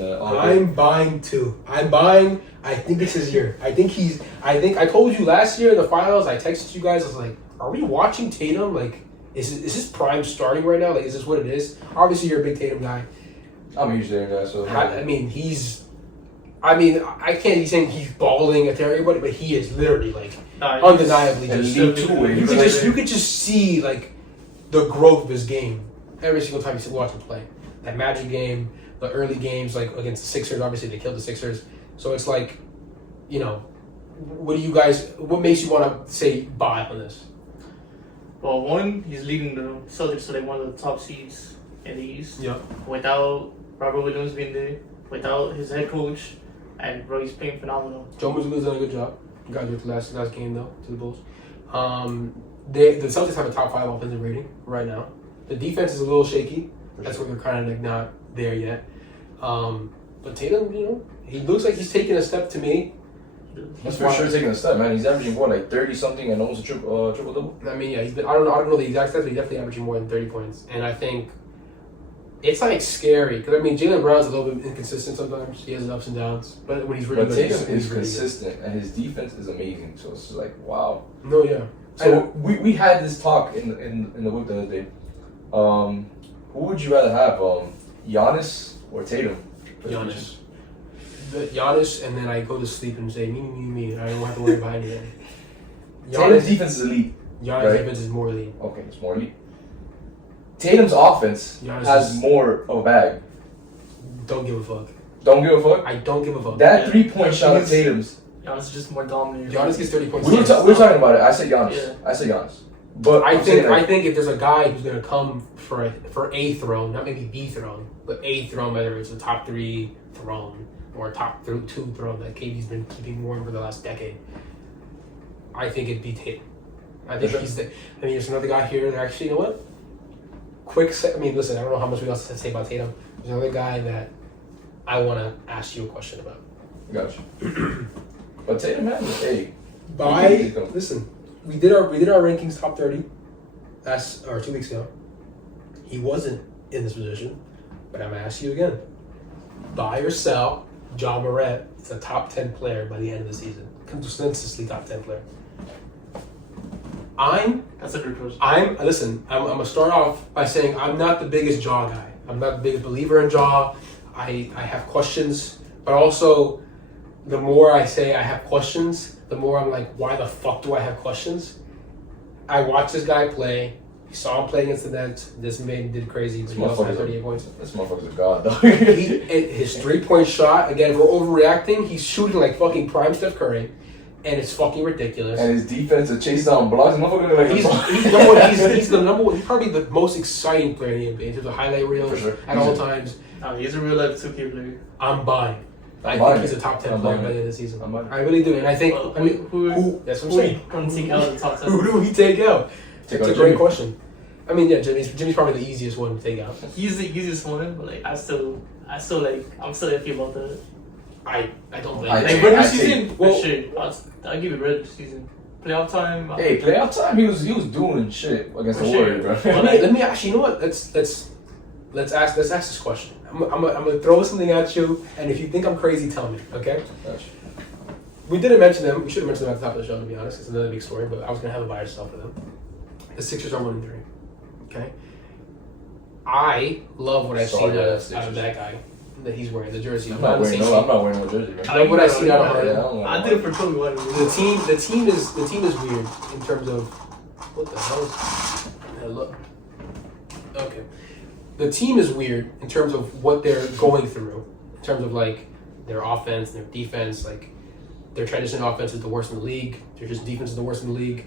I'm buying too. I'm buying. I think it's his year. I think I told you last year in the finals, I texted you guys, I was like, are we watching Tatum? Like, is his prime starting right now? Like, is this what it is? Obviously, you're a big Tatum guy. I'm a huge Tatum guy, so. I can't be saying he's balling at everybody, but he is literally, like, undeniably and just. lead two way. You could just see, like, the growth of his game every single time you watch him play. That Magic game, the early games, like against the Sixers, obviously they killed the Sixers. So it's like, what makes you want to say buy on this? Well, one, he's leading the Celtics to like one of the top seeds in the East. Yeah. Without Robert Williams being there, without his head coach, and bro, he's playing phenomenal. Joe Mazzulla's done a good job. Got to the last game though to the Bulls. The Celtics have a top 5 offensive rating right now. The defense is a little shaky. That's where they're kind of like not there yet. But Tatum, he looks like he's taking a step to me. He's for sure taking a step, man. He's averaging 30 something and almost a triple double. I mean, yeah, he's been. I don't know the exact stats, but he's definitely averaging more than 30 points. And I think it's like scary because Jaylen Brown's a little bit inconsistent sometimes. He has his ups and downs, but when he's really but good, Tatum is really consistent, and his defense is amazing. So it's just like wow. No, yeah. So we had this talk in the week the other day. Who would you rather have, Giannis or Tatum? Giannis. Giannis, and then I go to sleep and say me. I don't have to worry about anything. Tatum's defense is elite. Giannis' defense is more elite. Okay, it's more elite. Tatum's offense has more of a bag. Don't give a fuck. Don't give a fuck? I don't give a fuck. That 3-point shot of Tatum's. Giannis is just more dominant. Giannis gets 30 points. We were talking about it. I said Giannis. Yeah. I said Giannis. But I think if there's a guy who's gonna come for a throne, not maybe the throne, but a throne, whether it's a top 3 throne or a top 2 throne that KD's been keeping warm for the last decade, I think it'd be Tatum. I think he's there's another guy here that actually, you know what? Listen, I don't know how much we got to say about Tatum. There's another guy that I want to ask you a question about. Gotcha. But Tatum, man, hey. Listen, we did our rankings top 30 2 weeks ago. He wasn't in this position, but I'm gonna ask you again. Buy or sell Ja Morant is a top 10 player by the end of the season. Consistently top 10 player. That's a good question. I'm gonna start off by saying I'm not the biggest Ja guy. I'm not the biggest believer in Ja. I have questions, but also the more I say I have questions, the more I'm like, why the fuck do I have questions? I watched this guy play. You saw him play against the Nets. This man did crazy, but he also had 38 points. This motherfucker's a god, though. His 3-point shot, again, if we're overreacting, he's shooting like fucking prime Steph Curry, and it's fucking ridiculous. And his defense to chase down blocks, motherfucker like he's the number one. He's probably the most exciting player in the NBA in terms of highlight reels at all times. He's a real life 2K player. I'm buying. I think he's a top 10 player by the end of the season. I really do, and I think who that's what I'm saying. Gonna take out the top 10? Who do we take out? Take That's out a great Jimmy. question. I mean, yeah, Jimmy's probably the easiest one to take out. He's the easiest one, but like I'm still iffy about that. I don't think. Like regular season, for sure. I'll give it regular season. Playoff time. Hey, playoff time. He was doing shit against the Warriors, bro. Let me actually. You know what? Let's ask this question. I'm gonna throw something at you, and if you think I'm crazy, tell me. Okay? Gotcha. We didn't mention them. We should have mentioned them at the top of the show, to be honest. It's another big story, but I was gonna have a buy or sell for them. The Sixers are 1-3. Okay. I love what I've seen out of that guy. that he's wearing, the jersey. I'm not wearing no jersey, man. I like what I see out of Harden. I did it for Kobe. The team is weird in terms of what the hell is look. Okay. The team is weird in terms of what they're going through. In terms of like their offense, their defense, like their transition offense is the worst in the league. Their just defense is the worst in the league.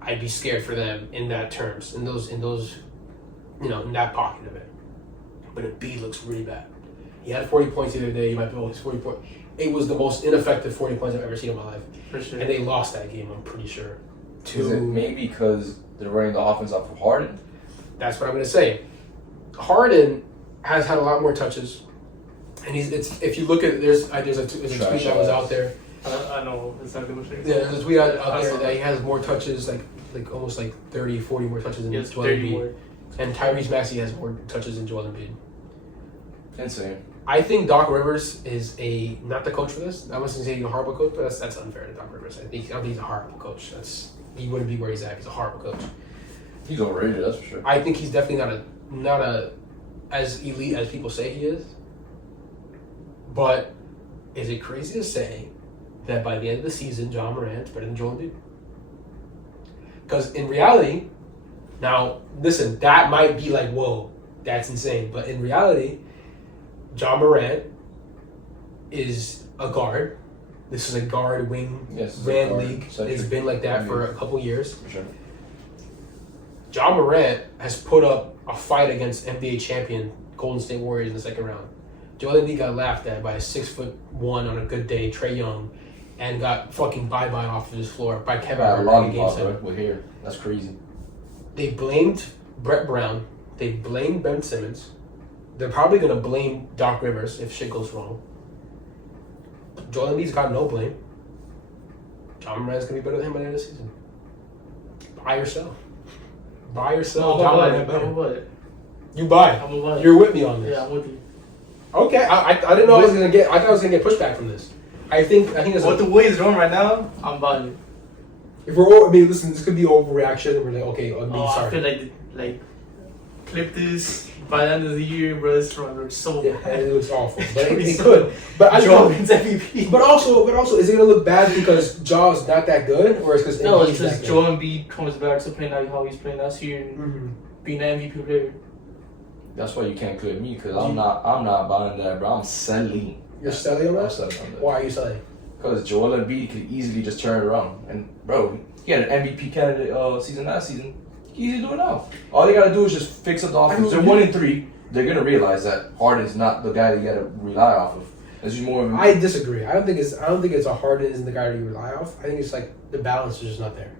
I'd be scared for them in that terms, in those in that pocket of it. But Embiid looks really bad. He had 40 points the other day. You might be his 40 points. It was the most ineffective 40 points I've ever seen in my life. For sure. And they lost that game, I'm pretty sure. Is it maybe because they're running the offense off of Harden? That's what I'm going to say. Harden has had a lot more touches. And if you look at there's a tweet that was out there. I know exactly what you're saying. Yeah, there's a tweet out there that he has more touches, like almost like 30, 40 more touches than Joel Embiid. And Tyrese Maxey has more touches than Joel Embiid. Insane. I think Doc Rivers is not the coach for this. I wasn't saying he's a horrible coach, but that's unfair to Doc Rivers. I don't think he's a horrible coach. He wouldn't be where he's at. He's a horrible coach. He's overrated, that's for sure. I think he's definitely not a as elite as people say he is. But is it crazy to say that by the end of the season, Ja Morant's better than Joel Embiid? Because in reality, now listen, that might be like, whoa, that's insane. But in reality, Ja Morant is a guard. This is a guard wing man league. It's been like that for a couple years. For sure. Ja Morant has put up a fight against NBA champion Golden State Warriors in the second round. Joel Embiid got laughed at by a 6'1" on a good day, Trae Young, and got fucking bye-bye off of his floor by Kevin Durant in Game 7. We're here. That's crazy. They blamed Brett Brown. They blamed Ben Simmons. They're probably going to blame Doc Rivers if shit goes wrong. Joel Embiid's got no blame. Ja Morant's going to be better than him by the end of the season. Buy or sell. Buy or sell. Ja Morant better. You buy. I'm a buy. You're with me on this. Yeah, I'm with you. Okay, I didn't know I was going to get... I thought I was going to get pushback from this. I think it's... What the way it's going right now, I'm buying it. If we're... I mean, listen, this could be overreaction. We're like, okay, sorry. I feel like clip this by the end of the year, bro. It's so bad. It was awful, but it could. But I Joel wins MVP. But also, is it gonna look bad because Ja's not that good, or is because no? It's because Joel Embiid comes back to playing like how he's playing last year and being an MVP player. That's why you can't clip me because I'm not buying that, bro. I'm selling. You're selling on that? I'm selling on that. Why are you selling? Because Joel Embiid could easily just turn it around, and bro, he had an MVP candidate season last season. He easily do it now. All they gotta do is just fix up the offense. They're 1-3. They're gonna realize that Harden's not the guy that you gotta rely off of. It's just more of a... I disagree. I don't think it's a Harden isn't the guy that you rely off. I think it's like the balance is just not there.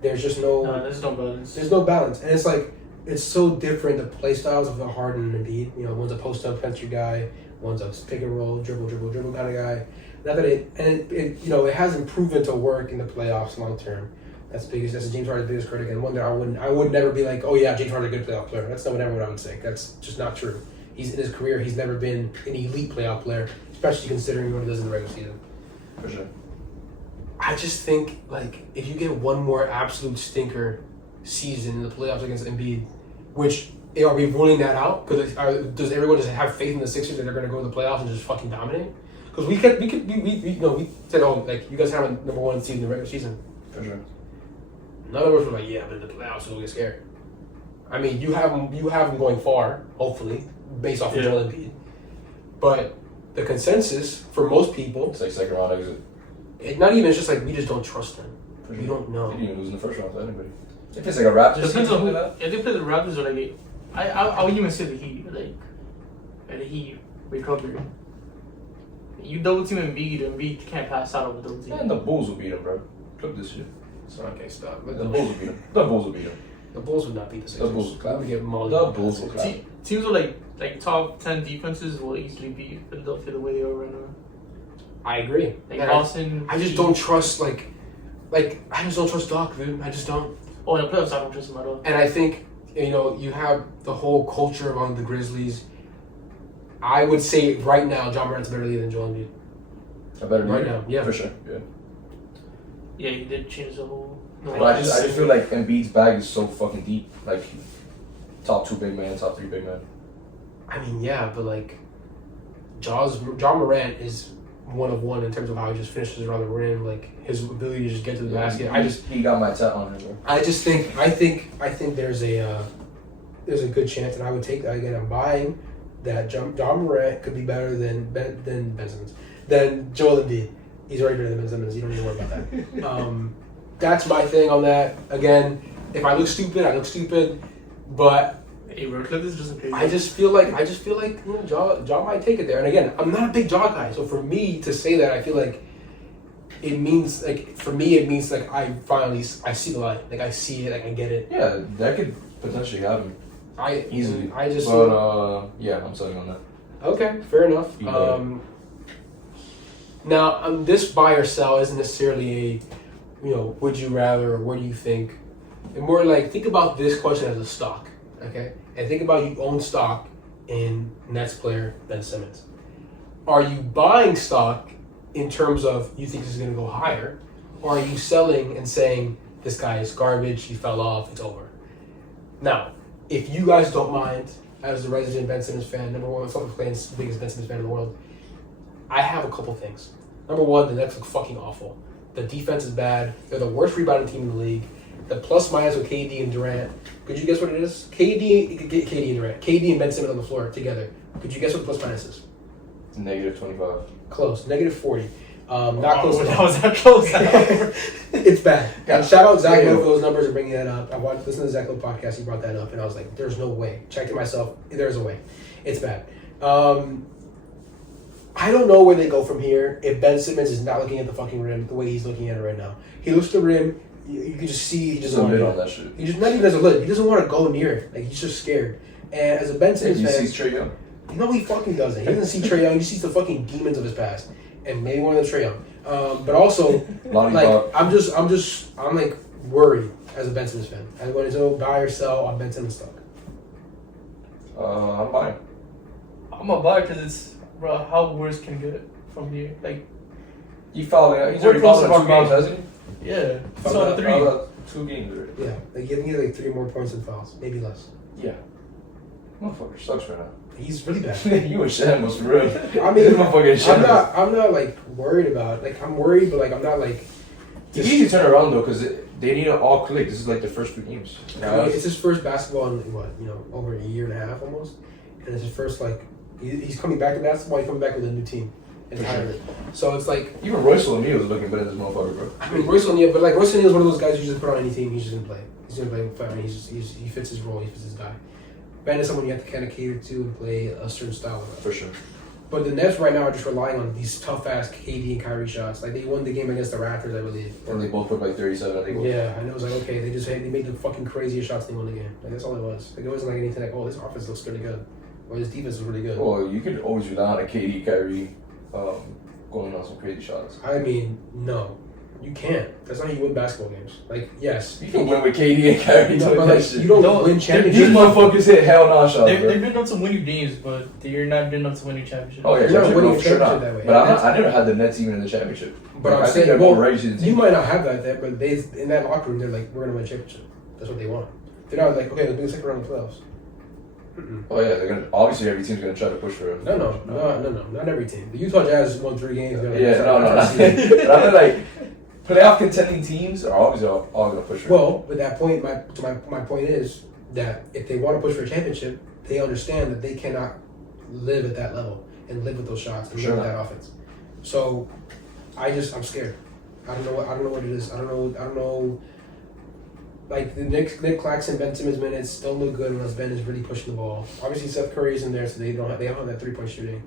There's just no. There's no balance. There's no balance, and it's like it's so different. The play styles of the Harden and Embiid. One's a post up fencer guy. One's a pick and roll, dribble kind of guy. Not that it hasn't proven to work in the playoffs long term. That's James Harden's biggest critic, and one that I would never be like, oh yeah, James Harden's a good playoff player. That's not what I would say. That's just not true. He's in his career, he's never been an elite playoff player, especially considering what he does in the regular season. For sure. I just think like if you get one more absolute stinker season in the playoffs against Embiid, which are we ruling that out? Because does everyone just have faith in the Sixers that they're going to go to the playoffs and just fucking dominate? Because we said, oh, like you guys have a number one seed in the regular season. For sure. None of us were like, yeah, but in the playoffs we'll get scared. I mean, you have them going far, hopefully, based off of Joel Embiid. But the consensus for most people, it's like second round exit. It's just like we just don't trust them. Sure. We don't know. They didn't even lose in the first round to anybody. If it's like a Raptors, if they play the Raptors, or like I would even say the Heat, the Heat recovery. You double team Embiid can't pass out over double team. And the Bulls will beat him, bro. Clip this shit. So okay, stop. The Bulls will beat him. The Bulls will beat him. The Bulls would not beat the Sixers. The Bulls will clap. The Bulls will clap. Teams with like top 10 defenses will easily beat Philadelphia the way they are right now. I agree. Like Boston. I just don't trust I just don't trust Doc, dude. I just don't. Oh, in the playoffs, I don't trust him at all. And I think you have the whole culture among the Grizzlies. I would say right now, Ja Morant's better than Joel Embiid. A better right now, yeah, for sure, yeah. Yeah, he did change the whole. But I just feel like Embiid's bag is so fucking deep. Like top 2 big man, top 3 big man. I mean, yeah, but Ja Morant is one of one in terms of how he just finishes around the rim, like his ability to just get to the basket. He got my tat on him, bro. I think there's a good chance, and I would take that again. I'm buying that Ja Morant could be better than Ben Simmons, than Joel Embiid. He's already better than Ben Simmons. You don't need to worry about that. That's my thing on that. Again, if I look stupid, I look stupid, but. Hey, bro, clip this just I just feel like Ja might take it there. And again, I'm not a big Ja guy, so for me to say that, I feel like it means like I see the light, like I see it, like I get it. Yeah, that could potentially happen. Easily. Yeah, I'm selling on that. Okay, fair enough. Now this buy or sell isn't necessarily a, would you rather or what do you think? And more like think about this question as a stock. Okay, and think about you own stock in Nets player Ben Simmons. Are you buying stock in terms of you think this is going to go higher, or are you selling and saying this guy is garbage, he fell off, it's over? Now, if you guys don't mind, as the resident Ben Simmons fan, number one, biggest Ben Simmons fan in the world, I have a couple things. Number one, the Nets look fucking awful. The defense is bad. They're the worst rebounding team in the league. The plus minus with KD and Durant. Could you guess what it is? KD and Durant. KD and Ben Simmons on the floor together. Could you guess what the plus minus is? -25. Close. -40. Not close enough. That was that close. It's bad. And shout out Zach Lowe for those numbers and bringing that up. I listened to the Zach Lowe podcast. He brought that up, and I was like, "There's no way." Checked it myself. There's a way. It's bad. I don't know where they go from here if Ben Simmons is not looking at the fucking rim the way he's looking at it right now. He looks at the rim. You can just see he doesn't want to on that shit. He just not even as a lid. He doesn't want to go near it. Like he's just scared. And as a Ben Simmons fan, he sees Trae Young. No, he fucking doesn't. He doesn't see Trae Young. He sees the fucking demons of his past, and maybe one of them Trae Young. But also, like I'm like worried as a Ben Simmons fan. I want to know buy or sell on Ben Simmons stock. I'm buying. I'm gonna buy because it's, bro, how worse can it get from here? Like, He fouled out. He's We're already close fouled to out 2 games, our hasn't he? yeah, Fouled so out 3. Fouled out 2 games already. Yeah, like he had like 3 more points than fouls, maybe less. Yeah. Motherfucker sucks right now. He's really bad. You and Shan was real. I mean, I'm not like worried about. Like I'm worried, but like I'm not like. He needs to turn around though, because they need to all click. This is like the first 2 games. It's his first basketball in over a year and a half almost, and it's his first like he's coming back to basketball. He's coming back with a new team entirely. So it's like even Royce O'Neal is looking better than this motherfucker, bro. I mean Royce O'Neal, but like Royce O'Neal is one of those guys you just put on any team. He's just gonna play. He's gonna play fine. He fits his role. He fits his guy. Ben is someone you have to kind of cater to and play a certain style of. For sure. But the Nets right now are just relying on these tough ass KD and Kyrie shots. Like they won the game against the Raptors, I believe. And they both put like 37, I think. Yeah, and it was like okay, they made the fucking craziest shots. They won the game. Like that's all it was. Like it wasn't like anything like this offense looks really good, or this defense is really good. Well, you could always rely on a KD, Kyrie, going on some crazy shots. I mean, no, you can't. That's not how you win basketball games. Like yes, You can win with KD and Kyrie. no, but like you don't win These championships. motherfuckers hit hell no shots, They're bro. good enough to win you games, but they're not good enough to win your championship. Oh yeah, You're not winning a for sure championship not. that way. But I never had the Nets even in the championship. But Like, I'm I think saying, they're well, more ready to the team. you might not have that, but they in that locker room, they're like, we're gonna win a championship. That's what they want. They're not like, okay, let's do the second round of the playoffs. Oh yeah, they're gonna. Obviously, every team's gonna try to push for it. No, not every team. The Utah Jazz won 3 games. Yeah, no. But I mean, like, playoff contending teams are obviously all gonna push for it. Well, but that point, my point is that if they want to push for a championship, they understand that they cannot live at that level and live with those shots and live with that offense. So, I'm scared. I don't know what it is. I don't know. Like the Nick Claxton, Ben Simmons minutes don't look good unless Ben is really pushing the ball. Obviously, Seth Curry isn't there, so they don't have that 3-point shooting.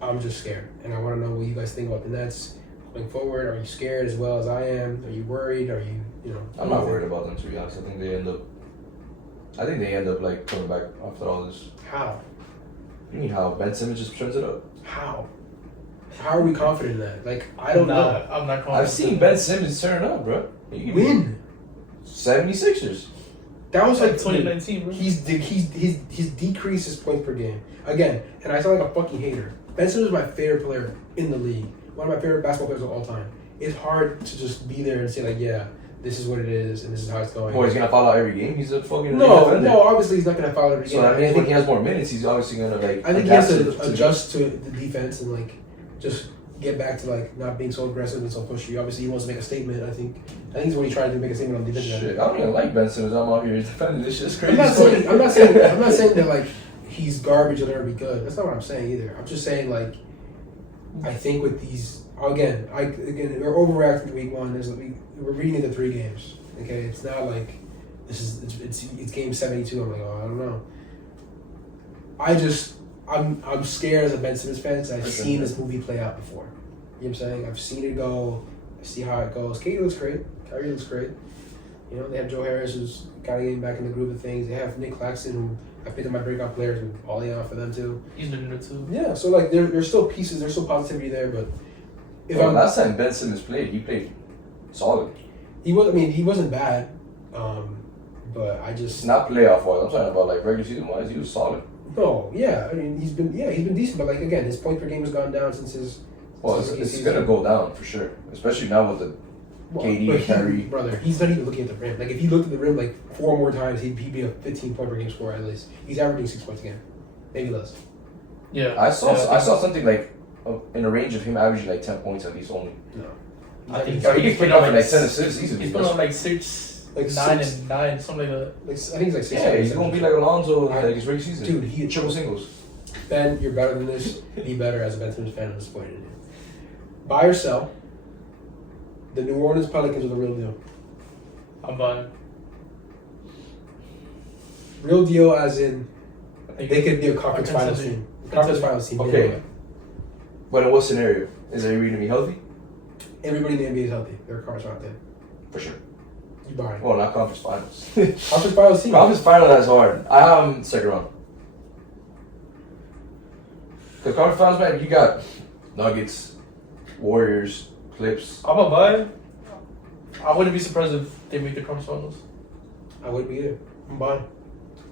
I'm just scared, and I want to know what you guys think about the Nets going forward. Are you scared as well as I am? Are you worried? Are you know? I'm not worried about them, to be honest. I think they end up like coming back after all this. How? You mean how Ben Simmons just turns it up? How are we confident in that? Like I don't know. I'm not confident. I've seen Ben Simmons turn up, bro. Win. 76ers. That was like 2019, bro. He's decreased his points per game again, and I sound like a fucking hater. Ben Simmons is my favorite player in the league. One of my favorite basketball players of all time. It's hard to just be there and say like, yeah, this is what it is, and this is how it's going. Boy, he's gonna foul out every game. He's a fucking no. Obviously, he's not gonna foul every game. So that means when he has more minutes, he's obviously gonna like. I think he has to adjust to the defense and like just get back to like not being so aggressive and so pushy. Obviously, he wants to make a statement. I think he's what he tried to make a statement on defense. Shit, I don't even like Ben Simmons. I'm out here defending this shit's crazy. I'm not saying that like he's garbage will never be good. That's not what I'm saying either. I'm just saying like I think with these again we're overreacting to week one. We're reading into 3 games. Okay, it's not like it's game 72. I'm like, oh, I don't know. I'm scared as a Ben Simmons fan because I've seen this movie play out before. You know what I'm saying? I've seen it go. I see how it goes. Katie looks great. Kyrie looks great. You know, they have Joe Harris who's kind of getting back in the groove of things. They have Nick Claxton who I picked up my breakout players and all out for them too. He's doing it too. Yeah, so like there's still pieces, there's still positivity there, but last time Ben Simmons played, he played solid. He wasn't bad, but I just not playoff wise. I'm talking about like regular season wise. He was solid. No, yeah, I mean he's been decent, but like again, his point per game has gone down since his. Well, it's gonna go down for sure, especially now with the KD and Kyrie. Brother, he's not even looking at the rim. Like if he looked at the rim like 4 more times, he'd be a 15 point per game scorer at least. He's averaging 6 points a game, maybe less. Yeah, I saw something like in a range of him averaging like 10 points at least only. No, I think he gets picked up for like 10 assists easily. He's put on like 6, like 9 and 9, something like that. I think he's like 6. Yeah, he's gonna be like Alonzo in like his regular season. Dude, he triple singles. Ben, you're better than this. Be better as a Ben Simmons fan. I'm disappointed in you. Buy or sell? The New Orleans Pelicans are the real deal. I'm buying. Real deal, as in they could be a conference finals team. Conference finals team. Okay. But in what scenario? Is everybody gonna be healthy? Everybody in the NBA is healthy. They're a conference finals team. For sure. You buy it. Well, not conference finals. Conference finals team. Conference finals, that's hard. I have them second round. The conference finals, man, you got Nuggets, Warriors, Clips. I'm gonna buy it. I wouldn't be surprised if they make the conference finals. I wouldn't be either. I'm buying.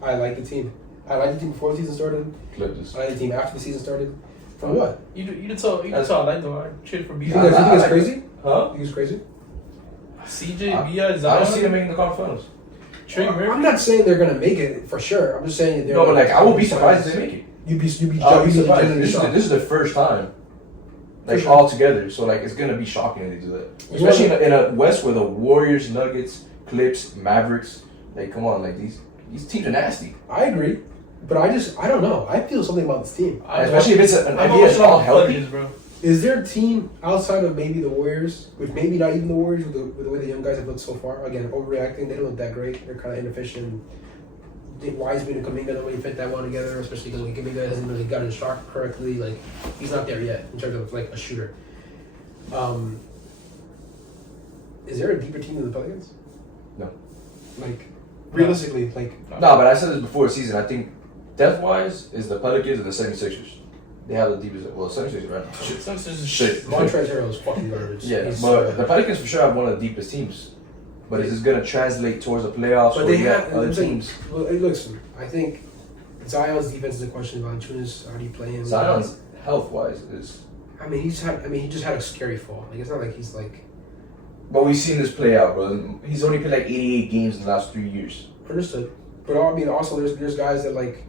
I like the team. I like the team before the season started. Clips. I like the team after the season started. For what? You did tell I like them. I cheered for You B. think it's crazy? Huh? You think it's crazy? CJ, B.I., I Zion. don't see them making the conference finals. Trey Murphy. I'm not saying they're gonna make it for sure. I'm just saying they're. No, but like I would be surprised if they make it. You'd be I'll be surprised. genuinely shocked. This is the first time, like sure. all together. So like it's gonna be shocking if they do that, especially in a West where the Warriors, Nuggets, Clips, Mavericks. Like come on, like these teams are nasty. I agree, but I don't know. I feel something about this team, especially if it's an NBA that's all healthy. Bro. Is there a team outside of maybe the Warriors, which maybe not even the Warriors with the way the young guys have looked so far? Again, overreacting. They don't look that great. They're kind of inefficient. I think Wiseman and Kuminga don't really fit that well together, especially because Kuminga hasn't really gotten his shot correctly. Like he's not there yet in terms of like a shooter. Is there a deeper team than the Pelicans? No. Like realistically, like No, but I said this before the season. I think depth wise is the Pelicans and the 76ers. They have the deepest. Well, the 76ers right now. Shit. Montrezl Harrell is fucking garbage. Yeah, but the Pelicans for sure have one of the deepest teams. But is this going to translate towards the playoffs? But or they you have other teams. Well, listen, I think Zion's defense is a question. Valanciunas, how do you play him? Zion's health wise is. He just had a scary fall. Like it's not like he's like. But we've seen this play out, bro. He's only played like 88 games in the last 3 years. Understood, but also there's guys that like.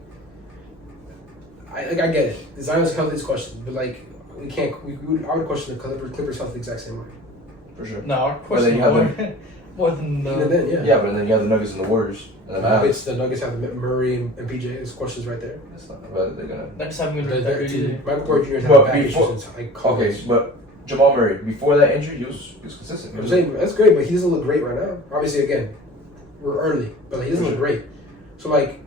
I get it. The Zion's health is questioned, but like we can't. I would question the Clippers health the exact same way. For sure. No, our question more than the. Even then, yeah. Yeah, but then you have the Nuggets and the Warriors. And The Nuggets have Murray and PJ. There's questions right there. That's not but they're gonna. Next time we're gonna do Michael Porter Jr. has But a back before- issue since Okay, but Jamal Murray before that injury, he was consistent. I'm saying that's great, but he doesn't look great right now. Obviously, again, we're early, but like, he doesn't look great. So like,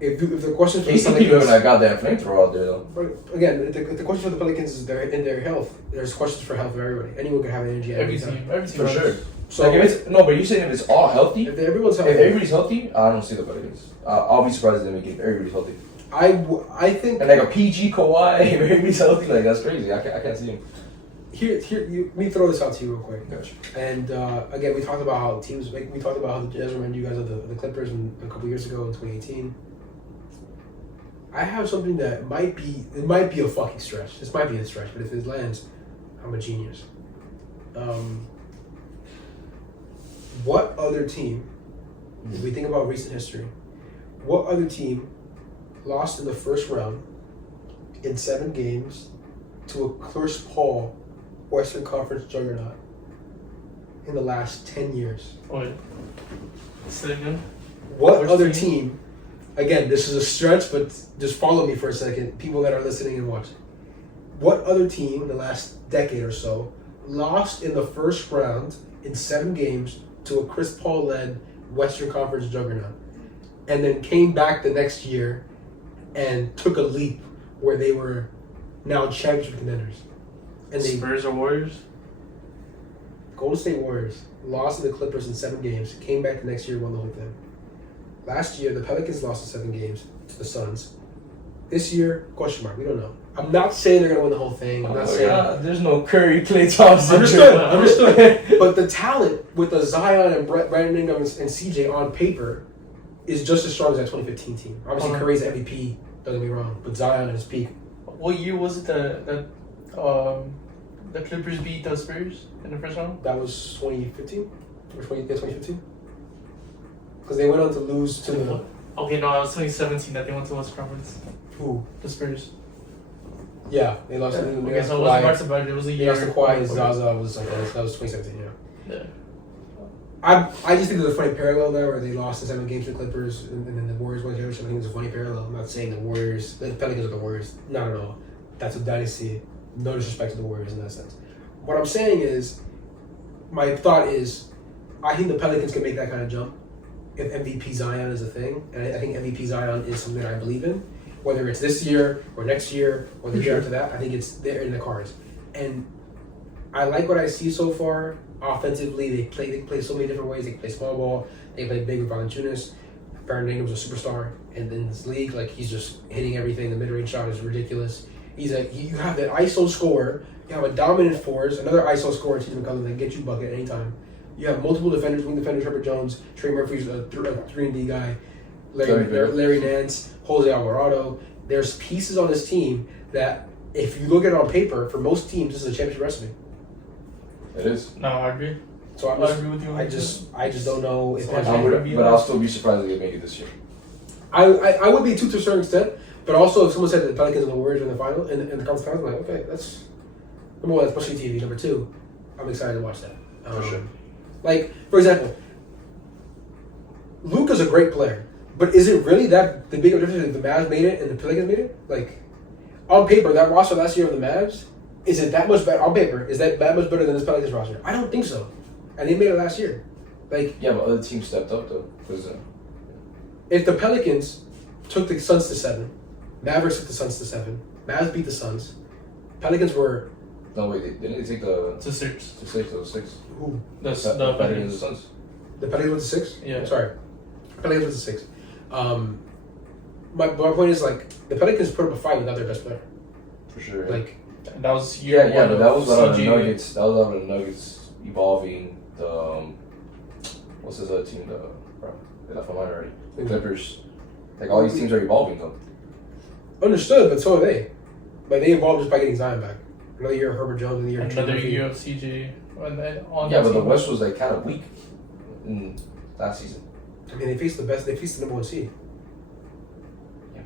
if the question for the He's still keeping Pelicans, that goddamn flamethrower out there though. but again, if the question for the Pelicans is in their health, there's questions for health of everybody. Anyone can have an injury at every any time. team. Every team. For runs. sure. So Like if it's no, but you saying if it's all healthy, if everyone's if healthy, everybody's healthy, I don't see the Pelicans. I'll be surprised if they make it if everybody's healthy. I think And like a PG Kawhi, if everybody's healthy, like that's crazy. I can't see him. here let me throw this out to you real quick. Gotcha. And again, we talked about how teams like we talked about how the Jazz reminded you guys of the Clippers a couple years ago in 2018. I have something that might be a fucking stretch. This might be a stretch, but if it lands, I'm a genius. What other team, if we think about recent history, what other team lost in the first round in 7 games to a Chris Paul Western Conference juggernaut in the last 10 years? Oh, yeah. Say it again. What Which other team? team, again, this is a stretch, but just follow me for a second, people that are listening and watching. What other team in the last decade or so lost in the first round in 7 games to a Chris Paul-led Western Conference juggernaut and then came back the next year and took a leap where they were now championship contenders? And they Spurs or Warriors? Golden State Warriors lost to the Clippers in 7 games, came back the next year, won the whole thing. Last year, the Pelicans lost in 7 games to the Suns. This year, question mark, we don't know. I'm not saying they're going to win the whole thing. I'm not saying... There's no Curry, Klay Thompson. Understood. But the talent with the Zion and Brandon Ingram and CJ on paper is just as strong as that 2015 team. Obviously, Curry's MVP, don't get me wrong, but Zion at his peak. What year was it that the Clippers beat the Spurs in the first round? That was 2015? Or 2015? Because they went on to lose to the... Okay, no, it was 2017 that they went to West Conference. Who? The Spurs. Yeah, they lost to Okay, so it wasn't March about it. It was a They year. lost to Kawhi and Zaza was like that was 2017. Yeah. Yeah. I just think there's a funny parallel there where they lost in 7 games to the Clippers and then the Warriors won the championship. I think it's a funny parallel. I'm not saying the Pelicans are the Warriors. Not at all. That's a dynasty. No disrespect to the Warriors in that sense. What I'm saying is, my thought is, I think the Pelicans can make that kind of jump if MVP Zion is a thing, and I think MVP Zion is something I believe in. Whether it's this year or next year or the year after that, I think it's there in the cards. And I like what I see so far. Offensively, they play so many different ways. They play small ball. They play big with Valanciunas. Brandon Ingram's a superstar, and in this league, like he's just hitting everything. The mid-range shot is ridiculous. You have that ISO scorer. You have a dominant force, another ISO scorer, T.J. McCollum, that can get you a bucket anytime. You have multiple defenders, wing defenders, Herbert Jones, Trey Murphy's a 3-and-D guy, Larry Nance, Jose Alvarado. There's pieces on this team that, if you look at it on paper, for most teams, this is a championship recipe. It is. No, I agree. So I agree with you. I just don't know if that's but I'll still be surprised if they make it this year. I would be too to a certain extent, but also if someone said that the Pelicans and the Warriors are in the final in the conference finals, I'm like, okay, that's number one, that's pushing TV. Number two, I'm excited to watch that. For sure. Like, for example, Luka's a great player, but is it really that the big of a difference if the Mavs made it and the Pelicans made it? Like, on paper, that roster last year of the Mavs, is it that much better? On paper, is that much better than this Pelicans roster? I don't think so. And they made it last year. Like, yeah, but other teams stepped up though. If the Pelicans took the Suns to 7, Mavericks took the Suns to 7, Mavs beat the Suns, Pelicans were... No, wait, didn't they take the... To 6. To 6, to 6. Who? The Pelicans and Pelicans. the Suns. The Pelicans went to 6? Yeah. I'm sorry. Pelicans went to 6. My point is, like, the Pelicans put up a fight without their best player. For sure. Like... That was year yeah, but that was out of the CG. Nuggets. That was out of the Nuggets evolving the... what's this other team? They left my mind already. The Clippers. Like, all these teams are evolving though. Understood, but so are they. But they evolved just by getting Zion back. Another year of Herbert Jones, another year of Another year of CJ. Yeah, but the West was like kind of weak in last season. I mean, they faced the number 1 seed. Yeah,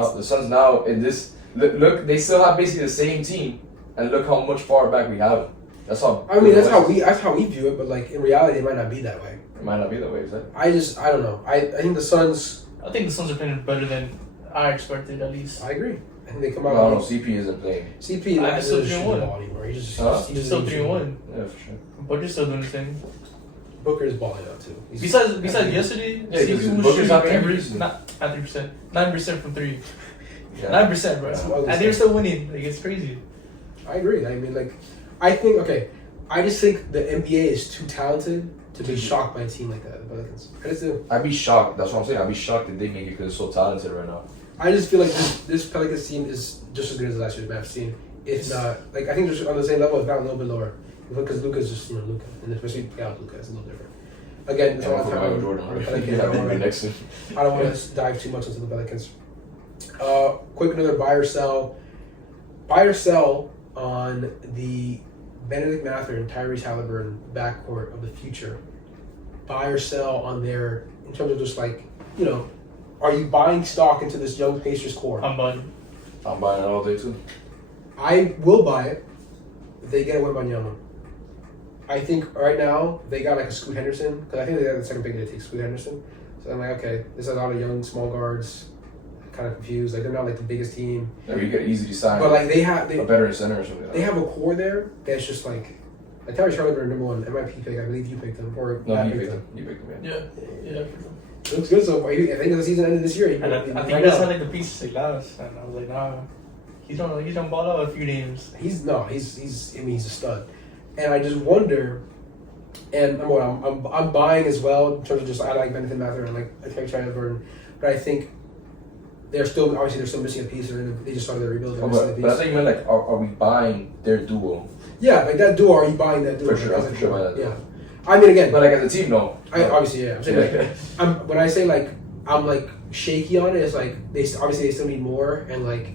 but the Suns now in this look, they still have basically the same team, and look how much far back we have them. That's how. I mean, that's how we view it, but like in reality, it might not be that way. It might not be that way, is that? I don't know. I think the Suns. I think the Suns are playing better than I expected, at least. I agree. I think they come out. No, CP isn't playing. CP I'm not still really shooting 3-1. the ball anymore. He's Still 3-1. Yeah, for sure. But you're still doing the thing. Booker is balling out too. Besides yesterday, Yeah, CP was Booker's shooting not 9%, not 3%, 9% from 3. Yeah. 9%, bro. That's And they're still winning. Like, it's crazy. I agree. I mean, like, I just think the NBA is too talented to be shocked by a team like that. The Pelicans. I just do. I'd be shocked. That's what I'm saying. I'd be shocked if they make it because they're so talented right now. I just feel like this Pelicans team is just as good as last year's Mavs team. If not, like, I think they're on the same level, if not a little bit lower. Because Luka's just, Luka. And especially Luka, it's a little different. Again, it's all the time. Jordan. on the Pelicans. I don't want to dive too much into the Pelicans. Quick, another buy or sell. Buy or sell on the Benedict Mather and Tyrese Halliburton backcourt of the future buy or sell on their in terms of just like are you buying stock into this young Pacers core? I'm buying. I'm buying it all day too. I will buy it if they get Wembanyama. I think right now they got like a Scoot Henderson because I think they got the second pick to take Scoot Henderson. So I'm like, okay, there's a lot of young small guards. Kind of confused. Like they're not like the biggest team. Yeah, you could easily sign. But like they have a veteran center or something. They have a core there that's just like Tyrese Haliburton, number one MIP pick. I believe you picked him or no, Matt you picked him. You picked him. Yeah. It looks good. So I think the season ended this year. And I think right that's now. how like the pieces they last. And I was like, nah, he's done ball out a few games. He's a stud, and I just wonder. And I'm buying as well in terms of just I like Benedict Mather and I like Tyrese Haliburton, but I think. They're still missing a piece, or they just started their rebuild. But I think you meant like, are we buying their duo? Yeah, like that duo. Are you buying that duo? For sure, for sure. Yeah, I mean again, but like as a team, no. Obviously, yeah. I'm saying when I say like I'm like shaky on it, it's like they still need more, and like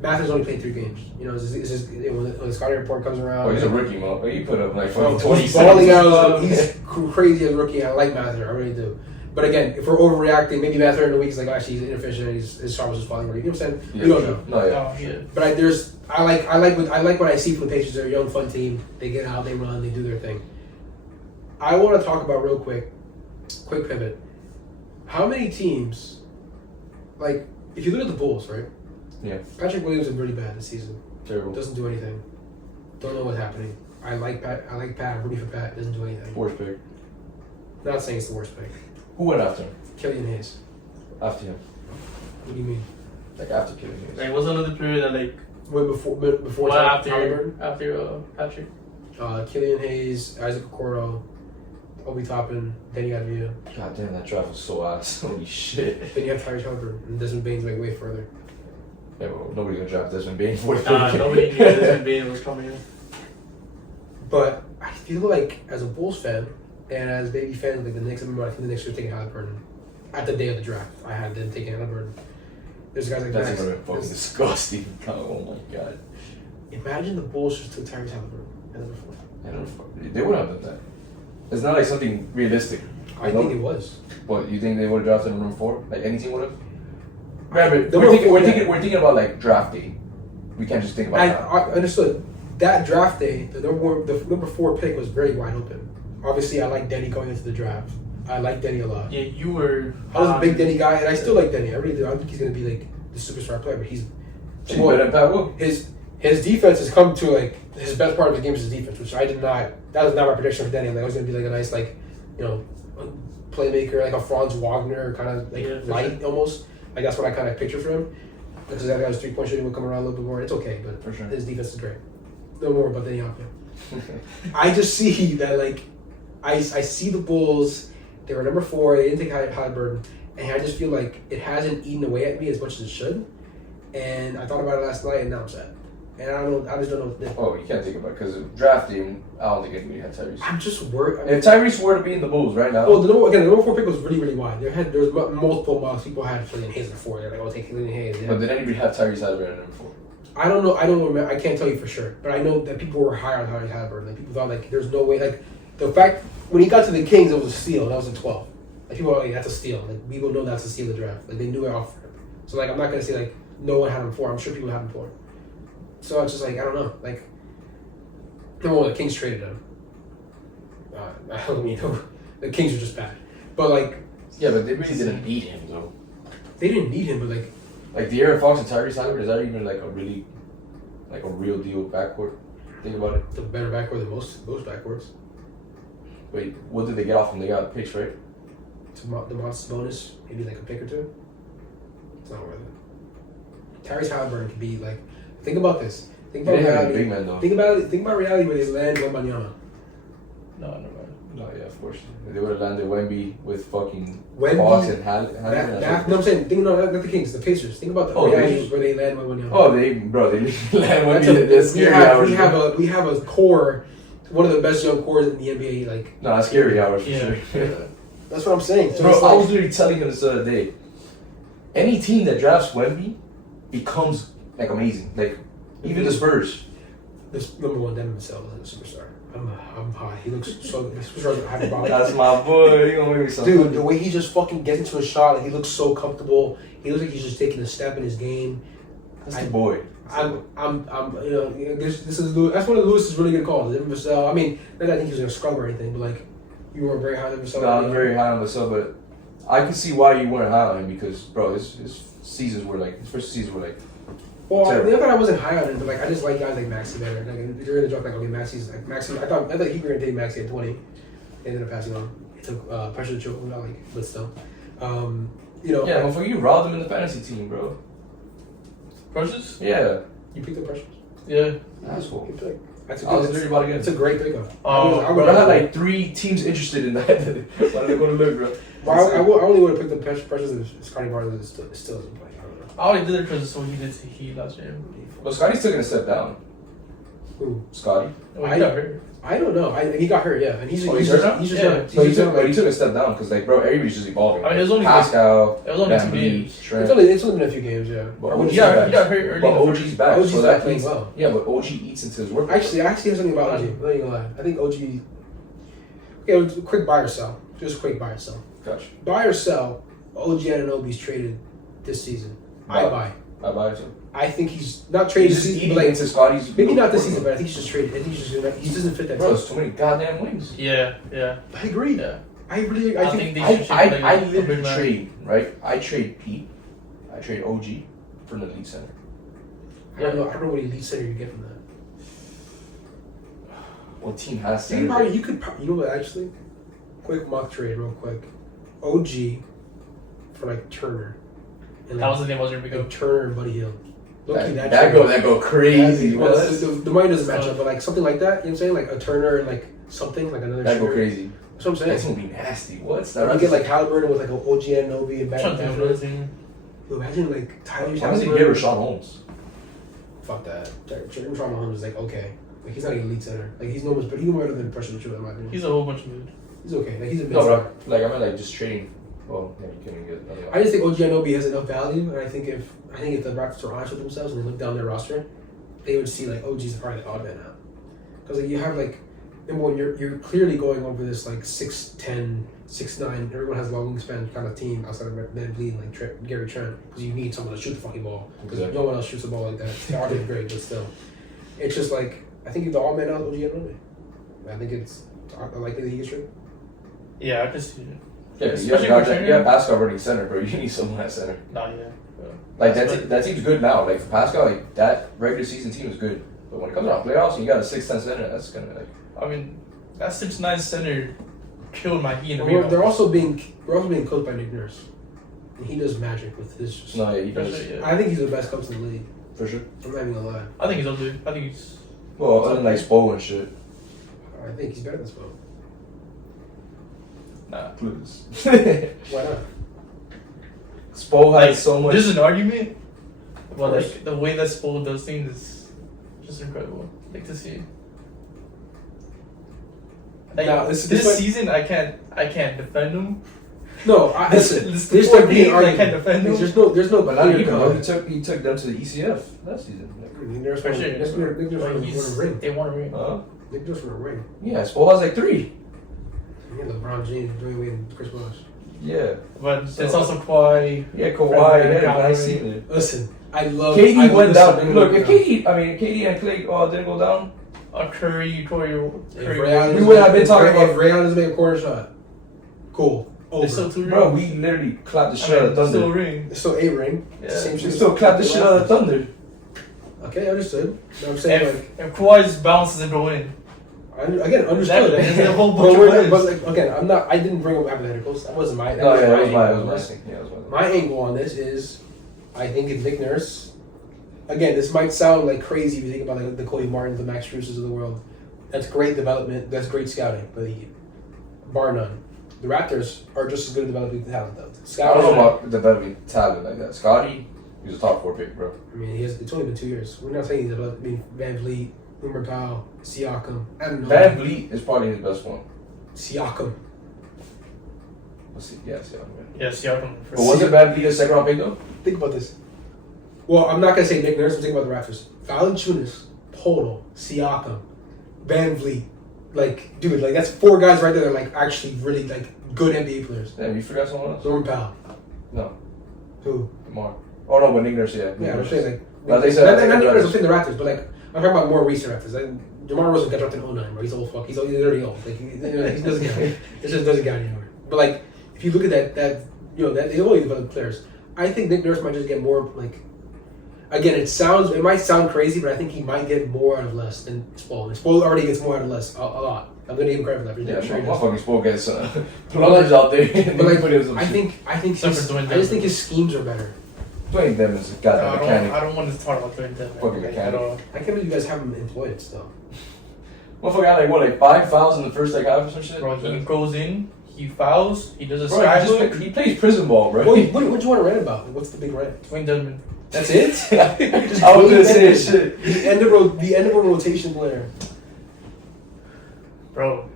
Matthews only played 3 games. It's just when the scouting report comes around. Oh, he's a rookie, man. He put up like 20. He's balling out. He's crazy as a rookie. I like Matthews. I really do. But again, if we're overreacting, maybe Matthew in the week is like, actually, he's inefficient. His shot was just falling. You know what I'm saying? Yeah, we don't know. No, yeah. Yeah. But I like what I see from the Pacers. They're a young, fun team. They get out, they run, they do their thing. I want to talk about real quick pivot. How many teams, like, if you look at the Bulls, right? Yeah. Patrick Williams is really bad this season. Terrible. Doesn't do anything. Don't know what's happening. I like Pat. I'm rooting for Pat. Doesn't do anything. Worst pick. Not saying it's the worst pick. Who went after him? Killian Hayes. After him. What do you mean? Like after Killian Hayes. Like, what's another player that like? Wait, before after Halliburton? Patrick. Killian Hayes, Isaac Okoro, Obi Toppin, Denny Advia. God damn, that draft was so ass. Holy shit. Then you have Tyrese Halliburton and Desmond Bane's like way further. Yeah, well, nobody's gonna draft Desmond Bain for Nobody knew Desmond Bain was coming in. But I feel like as a Bulls fan and as baby fans, like the Knicks, I think the Knicks were taking Halliburton at the day of the draft. I had them taking Halliburton. There's guys like That's Max. even fucking disgusting. Oh my god. Imagine the Bulls just took Tyrese Halliburton at number 4. I don't know. They wouldn't have done that. It's not like something realistic. I think it was. What, you think they would have drafted him number 4? Like any team would have? The We're thinking about like draft day. We can't just think about that. I understood. That draft day, the number 4 pick was very wide open. Obviously, I like Denny going into the draft. I like Denny a lot. Yeah, you were. I was a big Denny guy, and I still like Denny. I really do. I think he's going to be like the superstar player, but he's better than Pat Will. His defense has come to like his best part of his game is his defense, which I did not. That was not my prediction for Denny. Like I was going to be like a nice playmaker, like a Franz Wagner kind of light almost. Like that's what I kind of picture for him. Because that guy's 3-point shooting will come around a little bit more. It's okay, but for sure. His defense is great. No more about Denny Hoffman. I just see that like I see the Bulls. They were number 4. They didn't take Halliburton, and I just feel like it hasn't eaten away at me as much as it should. And I thought about it last night, and now I'm sad. And I just don't know. Oh, you can't think about it because drafting. I don't think anybody had Tyrese. I'm just worried. If Tyrese were to be in the Bulls right now, well, the number 4 pick was really, really wide. There was multiple mocks. People had Killian Hayes at 4. They're like, "Oh, take Killian Hayes." Yeah. But did anybody have Tyrese Halliburton at number 4? I don't know. I don't remember. I can't tell you for sure. But I know that people were higher on Tyrese Halliburton. Like people thought like there's no way. Like the fact when he got to the Kings, it was a steal. That was a 12. Like people were like, that's a steal. Like we will know that's a steal of the draft. Like they knew it off for him. So like I'm not gonna say like no one had him 4. I'm sure people had him 4. So it's just like I don't know. Like number 1, the Kings traded him. I mean, the Kings are just bad. But like yeah, but they really didn't need him though. They didn't need him, but like De'Aaron Fox and Tyrese Halliburton, is that even like a real deal backcourt? Think about it. the better backcourt than most backcourts. Wait, what did they get off him? They got picks, right? The monster bonus, maybe like a pick or 2. It's not worth it. Tyrese Halliburton could be like. Think about this. Think about reality. Big man, though. Think about reality where they land Wembanyama. No. No, yeah, of course. They would have landed Wemby with fucking Wemby, Fox and Halliburton. No, I'm saying, not the Kings, the Pacers. Think about the reality where they land Wembanyama. Oh, they land Wemby. We have a core, one of the best young cores in the NBA. Like, no, that's scary hours for Yeah. sure. that's what I'm saying. So Bro, it's I like, was literally telling him this the other day. Any team that drafts Wemby becomes like amazing. Like even the Spurs. this number one Devin Vassell is a superstar. I'm high. He looks so. The superstars have a body. That's my boy. You gonna make me so Dude, the way he just fucking gets into a shot, like he looks so comfortable. He looks like he's just taking a step in his game. That's the boy. You know, this is that's one of Lewis's really good calls. Devin Vassell. I mean, not that I think he was gonna scrub or anything, but like you were very high on Vassell. No, I'm very high on Vassell, but I can see why you weren't high on him because, bro, his seasons were like his first seasons were like. Well, I thought I wasn't high on him, but like I just like guys like Maxi better. Like if you're gonna drop like okay, Maxi's like Maxi. I thought he were gonna take Maxi at 20. They ended up passing on. It took pressure to choke him out, like, but still, you know. Yeah, before you robbed him in the fantasy team, bro. Precious? Yeah. You picked up Precious. Yeah. That's cool. You picked. That's I was literally about to get It's a great pickup. I Bro, I had like 3 teams interested in that. Why did I go to look, bro? Well, I only would have picked up Precious if Scotty Barnes still isn't playing. I don't know. I already did it because of what he did to Heat last year. Well, Scotty's taking a step down. Who? Scotty. Oh, he got hurt. I don't know. He got hurt, yeah, and he's hurt now? He's just Yeah. young. So he took a step down because, like, bro, everybody's just evolving. I mean, it was only Pascal. it was only 2 Van Vliet, games. Trent. It's only been a few games, yeah. But He got hurt early. But in the OG's back, OG's so that playing means well. yeah. But OG eats into his work. Actually, I have something about OG. I'm not even gonna lie. I think OG. Okay, quick buy or sell. Just quick buy or sell. Gotcha. Buy or sell. OG Anunoby's traded this season. I buy. I buy it too. I think he's not traded He's this just season, eating but like into Scotty's. maybe not this season, but I think he's just traded. I think he's just he doesn't fit that Bro, team. there's too many goddamn wings. Yeah. I agree. Yeah. I really. I I think think. they should I like a literally big man. trade, right? I trade Pete. I trade OG for the lead center. I don't know. I don't know what elite center you get from that. What team has You center? could. You know what? Actually, quick mock trade, real quick. OG for like Turner. And That was the name I was going to pick like up. Turner and Buddy Hill. Low-key, That go crazy. Well, bro. the money doesn't match up, but like something like that. You know what I'm saying? Like a Turner and like something like another. That go shooter. crazy. That's what I'm That's saying. gonna be nasty. What's You that? get like Halliburton with like an OG Anunoby and I'm back trying to think of another team. Imagine like Tyler Why does he get Halliburton. Rashawn Holmes? Fuck that. Rashawn Holmes is like okay. Like he's not an elite center. Like he's no better than pressure to shoot in my opinion. He's a whole bunch of good. He's okay. Like he's a mid No, bro. Like I mean, like just trading. Well, yeah, you couldn't get another I just think OG Anunoby has enough value, and I think if the Raptors are honest with themselves and they look down their roster, they would see like OG's probably the odd man out. Because like you have like number one, you're clearly going over this like 6'10", 6'9", everyone has a long wingspan kind of team outside of Van Vliet and like Gary Trent, because you need someone to shoot the fucking ball. Because Exactly. no one else shoots the ball like that. They are great, but still, it's just like I think if the odd man out, OG Anunoby. I think it's likely that he gets traded. Yeah, I can see it. Yeah, Especially you with have Turner. Pascal running center, bro. You need someone at center. Nah, yeah. Like that team's good now. Like for Pascal, like that regular season team is good. But when it comes around playoffs and you got a 6'10" center, that's gonna like. I mean, that 6'9" center killed my Heat in the We're rebound. also being coached by Nick Nurse, and he does magic with his. No, yeah, he does. Especially, yeah. I think he's the best coach in the league. For sure. I'm not even gonna lie. I think he's up there. I think he's. Well, other than like Spo and shit. I think he's better than Spo. Nah, please. Why not? Spo has so much. This is an argument. But course. like the way that Spo does things is just incredible. Like to see. Like Now, this this might- season, I can't defend him. No, This- listen. this There's four no being games, I can't argument. defend him. There's no But not clear even, bro. cut. He took them to the ECF that season. Like, Nick Nurse For won sure. Nick Nurse Like, won a ring. they won a ring. Nick Nurse won a ring. yeah, Spo has like 3. Yeah, LeBron James, Dwayne Wade, and Chris Bosh. Yeah. But So- it's also Kawhi. Yeah, Kawhi. Fred Yeah, I Van seen it. Listen, I love. KD went listen, down. no, Look, no, if no. KD and Clay didn't go down, Curry, Corey. If Ray Allen We doesn't would have make- been talking if about- Ray Allen doesn't make a corner shot. Cool. Over. There's still 2 rings. bro, we literally clapped the shit out of Still a Thunder. ring. It's still a ring. Yeah. Same We shit. still clapped the shit out of Thunder. Okay, understood. But I'm saying like. If Kawhi just bounces and go in. Again, understood. There's a whole But bunch of we're- players. but like, again, I'm not. I didn't bring up hypotheticals. That wasn't my. No, yeah, that was angle my on this. thing. Yeah, that was my My angle on this is, I think it's Nick Nurse. Again, this might sound like crazy if you think about like the Cody Martins, the Max Struces of the world. That's great development. That's great scouting. But bar none, the Raptors are just as good at developing talent though. I don't Scouting. know about developing talent like that. Scotty, he was a top 4 pick, bro. I mean, it's only been 2 years. We're not saying he's developed. I mean, Van Vliet, Boomer Powell, Siakam. I don't know. Van Vliet is probably his best one. Siakam. Let's see. Yeah, Siakam. Yeah, Siakam. But wasn't Van Vliet a second round pick though? Think about this. Well, I'm not gonna say Nick Nurse. I'm thinking about the Raptors. Valanciunas, Portal, Siakam, Van Vliet. Like, dude, like that's 4 guys right there that are like actually really like good NBA players. Damn, you forgot someone else? Norman Powell. No. Who? Kamar. Oh no, but Nick Nurse, yeah. Yeah, I'm saying like. But they said not Nick Nurse, I'm saying the Raptors, but like I'm talking about more recent Raptors. Like, DeMar Rosen got drafted in 09, bro. He's old fuck. He's already old. Like he doesn't count. It just doesn't count anymore. But like if you look at that they only develop players. I think Nick Nurse might just get more like. Again, it might sound crazy, but I think he might get more out of less than Spo. And Spo already gets more out of less a lot. I'm gonna give him credit for that. Yeah, sure my fucking Spo gets pluggers out there. But like, I just think his schemes are better. Dwayne Demon's got that mechanic. I don't want to talk about Dwayne Demon. Fucking mechanic. I can't believe you guys have him employed still. Motherfucker got like 5 fouls in the first half or some shit. Bro, he goes in, he fouls, he does a Bro, sky hook. he plays prison ball, bro. What do you want to rant about? What's the big rant? Dwayne Demon. That's it? I was gonna say shit. The end of a rotation player. Bro.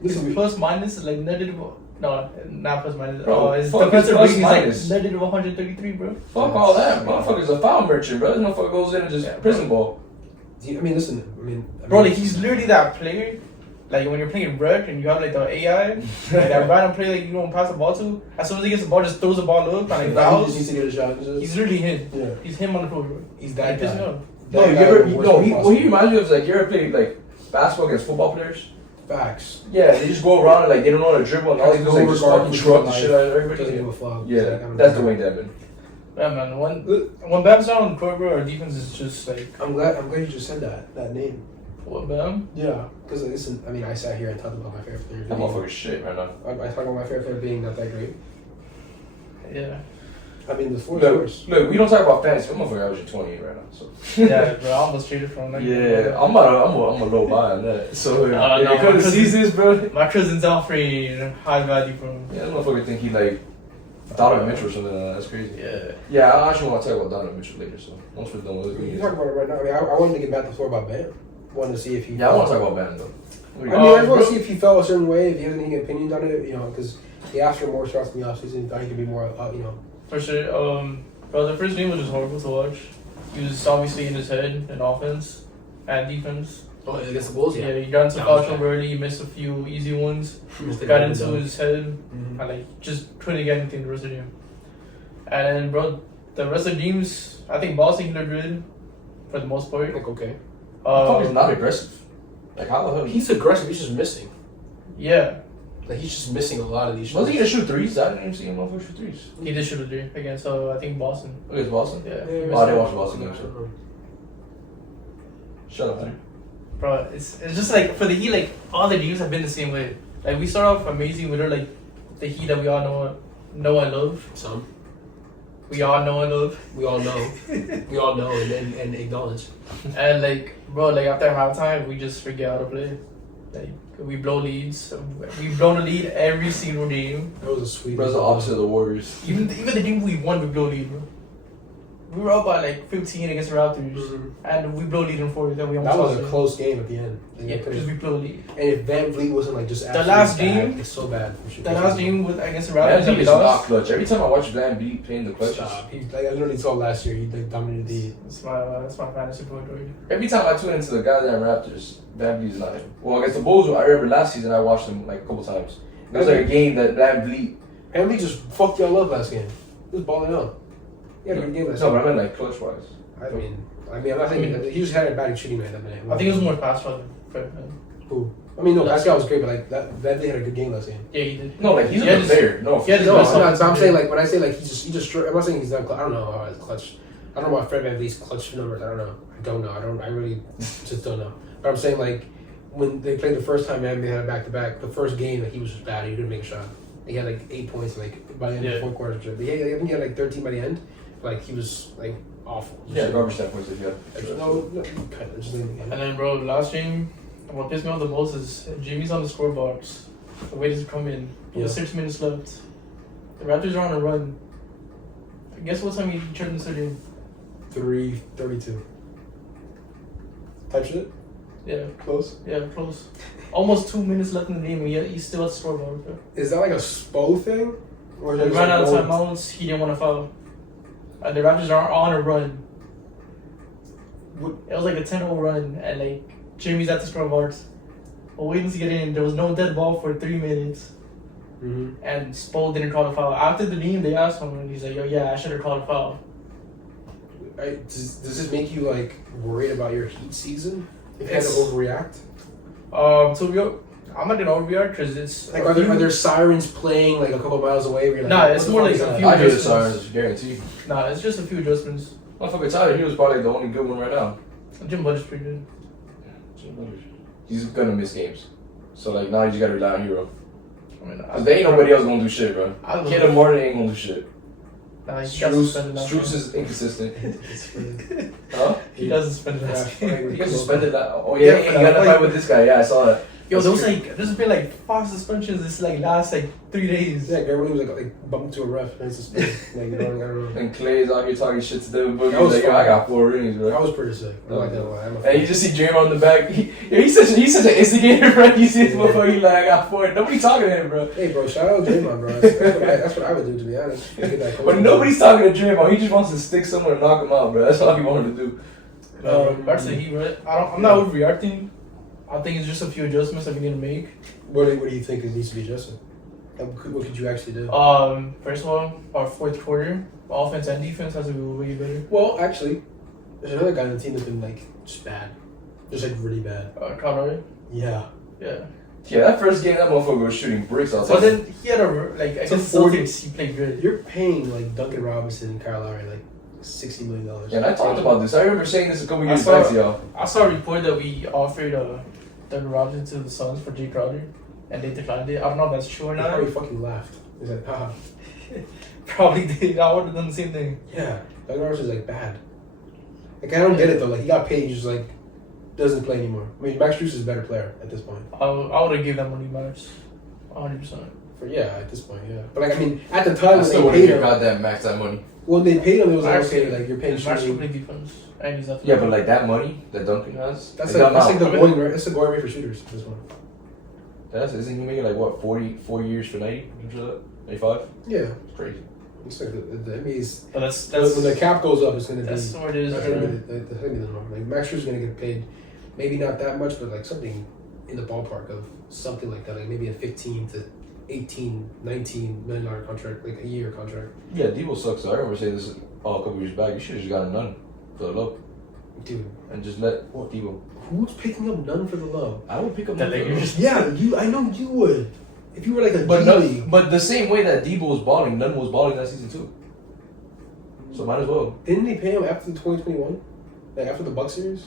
Listen, Plus minus is like negative. No, not plus minus. Bro, His fuck defensive plus rating minus. is like negative 133, bro. Fuck all that. Motherfucker's a foul merchant, bro. This motherfucker goes in and just prison ball. I mean, listen. Bro, like he's literally that player. Like when you're playing rec and you have like the AI, like that random player like you don't pass the ball to. As soon as he gets the ball, just throws the ball up and like he fouls. just needs to get a shot. He's literally him. Yeah. He's him on the floor, bro. He's that He pisses me guy. off. He reminds me of like you ever played like basketball against football players? Facts. Yeah, they just go around and like they don't know how to dribble and all they do is like just fucking shrug the shit out of Doesn't everybody. give a fuck. Yeah, He's like, that's the Dwayne Demon. Yeah, man. When Bam's not on the court, bro, our defense is just like. I'm glad you just said that name. What, Bam? Yeah, because listen, I mean, I sat here and talked about my favorite player. That motherfucker's shit right now. I talked about my favorite player being not that great. Yeah. I mean, the four Look, scores. we don't talk about fantasy. I'm motherfucker averaging 28 right now. So Yeah, bro. I almost traded from like. yeah, I'm a low buy on that. So no, if you couldn't see this, bro. My cousin's offering high value from. Yeah, that motherfucker think he like Donovan Mitchell or something. That's crazy. Yeah. Yeah, I actually want to talk about Donovan Mitchell later. So once we're done with You this, talk about it right now. I mean, I wanted to get back to the floor about Bam. Wanted to see if he. yeah, I want to talk about Bam though. I mean, I just want to see if he felt a certain way. If he has any opinions on it, because he asked for more shots in the offseason. Thought he could be more, For sure. Bro, the first game was just horrible to watch. He was obviously in his head in offense and defense. Oh, against the Bulls, Yeah, he got into foul trouble early. He missed a few easy ones. Got into his head and like just couldn't get anything the rest of the game. And then, bro, the rest of the teams, I think Boston looked good for the most part. Like, okay. Motherfucker's not aggressive. Like how the hell? He's aggressive. He's just missing. Yeah, Like he's just missing a lot of these shots. Was he gonna shoot threes? I didn't even see him motherfucker shoot threes. he did shoot a three against I think Boston. Against Boston? Yeah. Yeah, Oh, I didn't watch the Boston game, so. Shut up, man. Bro, it's just like for the Heat, like all the games have been the same way. Like we start off amazing with like the Heat that we all know and love. Some. We all know and love. We all know. We all know and acknowledge. And like, bro, like after halftime, we just forget how to play. Like we blow leads. We've blown a lead every single game. That was a sweet. Bro's the opposite of the Warriors. Even the game we won, we blow lead, bro. We were up by like 15 against the Raptors, and we blow lead in 4. Then we almost That was lost a it. close game at the end. And Yeah, because we blow lead. And if Van Vliet wasn't like just The absolutely last bad, game- it's so bad. The last game with against the Van Raptors, Vliet we is not lost. clutch. Every time I watch Van Vliet playing the clutch, Stop. He, like I literally saw last year. He like dominated the. That's my fantasy point, right? every time I tune into the goddamn Raptors, Van Vliet is not him. Well, against the Bulls, I remember last season I watched them like a couple times. It was like a game that Van Vliet. Van Vliet just fucked y'all up last game. He was balling out. He had a good game last No, game. but I meant like clutch wise. I mean, I'm not saying he just had a bad shooting night that minute. I think it was more pass for Who? I mean, no, Pascal was great, but like that they had a good game last game. Yeah, he did. No, like he's a good player. No, yeah, No, That's I'm not- not. So I'm saying like when I say like he just. I'm not saying he's not. I don't know how his clutch. I don't know about Fred VanVleet's clutch numbers. I don't know. I really just don't know. But I'm saying like when they played the first time, man, they had a back to back. The first game, like he was just bad. He couldn't make a shot. He had like 8 points like by the end of the fourth quarter. I think he had like 13 by the end. Like he was like awful. Yeah, garbage time points if you have. No, kind of just leave it And again. then, bro, last game, what pissed me off the most is Jimmy's on the scoreboards. The way to come in. With 6 minutes left. The Raptors are on a run. Guess what time he turned into the game? 3:32. Type shit. Yeah, Close. yeah, close. Almost 2 minutes left in the game, and yet he's still at the scoreboard, bro. Is that like a Spo thing? Or They is it ran out of just, like, timeouts, he didn't want to foul. And the Raptors are on a run. It was like a 10-0 run, and like Jimmy's at the scoreboard. But waiting to get in, there was no dead ball for 3 minutes. Mm-hmm. And Spo didn't call the foul. After the game, they asked him, and he's like, "Yo, yeah, I should have called a foul." Does this make you like worried about your Heat season? If you had to overreact? I'm not gonna overreact because it's Like, are there sirens playing like a couple miles away? Where you're like, Nah, it's more what like the fuck a is few- that? I hear the sirens, guarantee. Nah, it's just a few adjustments. Motherfucker Tyler Hero's probably the only good one right now. Jim Budge's pretty good. He's gonna miss games. So like now you just gotta rely on Hero. I mean, Cause there ain't nobody else gonna do shit, bro. I don't Kid know. and Martin ain't gonna do shit. Nah, he got suspended now. Struz is inconsistent. It's funny. Huh? He got suspended last game. He got suspended that. Oh yeah, he got in a fight with this guy. Yeah, I saw that. Yo, there's been like 5 suspensions this like last like 3 days. Yeah, everybody was like bumped to a ref and suspended. Like, I don't know. And Clay's out here talking shit to them. That was Like, yo, fun. I got 4 rings, I bro. was pretty sick. I'm not gonna lie. And you just see Draymond in the back. He's such an instigator, bro. You see this motherfucker, he like, I got 4. Nobody talking to him, bro. Hey, bro, shout out Draymond, bro. That's what I would do, to be honest. Get that But nobody's talking to Draymond. He just wants to stick someone and knock him out, bro. That's all he wanted to do. Back to the Heat, right? I'm not overreacting. I think it's just a few adjustments that we need to make. What do you think needs to be adjusted? What could you actually do? First of all, our fourth quarter, offense and defense has to be way better. Well, actually, there's another guy on the team that's been like just bad, just like really bad. Conroy. Yeah. Yeah. Yeah, that first game, that motherfucker was shooting bricks outside. But then he had against So 40 Celtics, he played good. You're paying like Duncan Robinson and Kyle Lowry like $60 million. And I talked about this. I remember saying this a couple I years saw- back to y'all. I saw a report that we offered Duncan Robinson to the Suns for Jay Crowder, and they declined it. I don't know if that's true or He not. probably fucking laughed. He's like, haha. Probably did. I would have done the same thing. Yeah, Duncan Robinson's like bad. Like I don't get it though. Like he got paid, just like doesn't play anymore. I mean, Max Strus is a better player at this point. I would have given that money back, 100%. At this point, yeah. But like I mean, at the time I when still they wouldn't paid give him, goddamn Max that money. when they paid him, it was like Max- okay, like you're paying Max can shooting. play defense, and he's athletic. Yeah, but like that money that Duncan has, That's they got like him the out. going rate. That's the going rate for shooters. This one. Isn't he making like what 4 years for 90? 95? Yeah, It's crazy. it's like the NBA's. But that's When the cap goes up, it's gonna be. that's what it is. That's gonna be the norm. Like Max Strus is gonna get paid, maybe not that much, but like something in the ballpark of something like that. Like maybe a 15 to 18, 19 million dollar contract, like a year contract. Yeah, Debo sucks. So I remember saying this a couple years back. You should have just gotten none for the low Dude, and just let Debo. who's picking up none for the love? I would pick up The none for the low. Lakers. Yeah, you. I know you would. If you were like a But G no, League, but the same way that Debo was balling, none was balling that season too. So might as well. didn't they pay him after the 2021? Like after the Bucks series?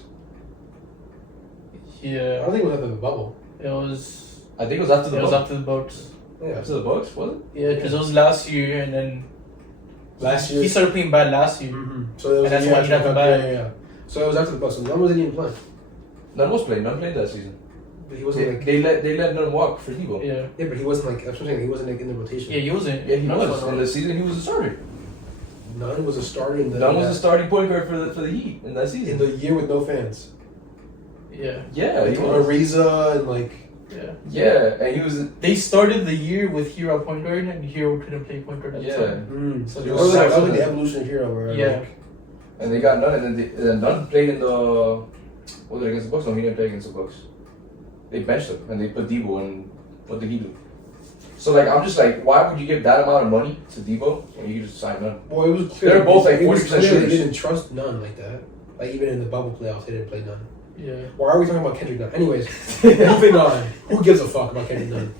I Yeah, don't think it was after the bubble. it was. I think it was after the It was Bucks. after the Bucks. Yeah. After the Bucks, was it? Yeah, because it was last year, and then Last year. he started playing bad last year. Mm-hmm. So it was And that's the year why he after got the the Bucks. bag. Yeah. So it was after the Bucks. So none wasn't even playing. None was playing. None played that season. But he wasn't like. They let none walk for Debo. Yeah, Yeah, but he wasn't like. That's what I'm saying. He wasn't like in the rotation. yeah, he wasn't. Yeah, he None was. on. In the season, he was a starter. None was a starter in the. None was a starting point guard for the Heat in that in season. the year with no fans. Yeah, Yeah, he Like was. Ariza and like. yeah. Yeah, and he was. They started the year with Hero point guard, and Hero couldn't play point guard at the Yeah. time. So He that was was like solid. the evolution of Hero, where Yeah. like, And they got none, and then none played in the. Was it against the Bucks? No, he didn't play against the Bucks. They benched him and they put Debo, and what did he do? So like, I'm just like, why would you give that amount of money to Debo when you could just sign none? well, it was clear. They're both, like, It was 40% clear shooters. They didn't trust none like that. Like even in the bubble playoffs, they didn't play none. Yeah. Why are we talking about Kendrick Nunn? Anyways, moving on. Who gives a fuck about Kendrick Nunn?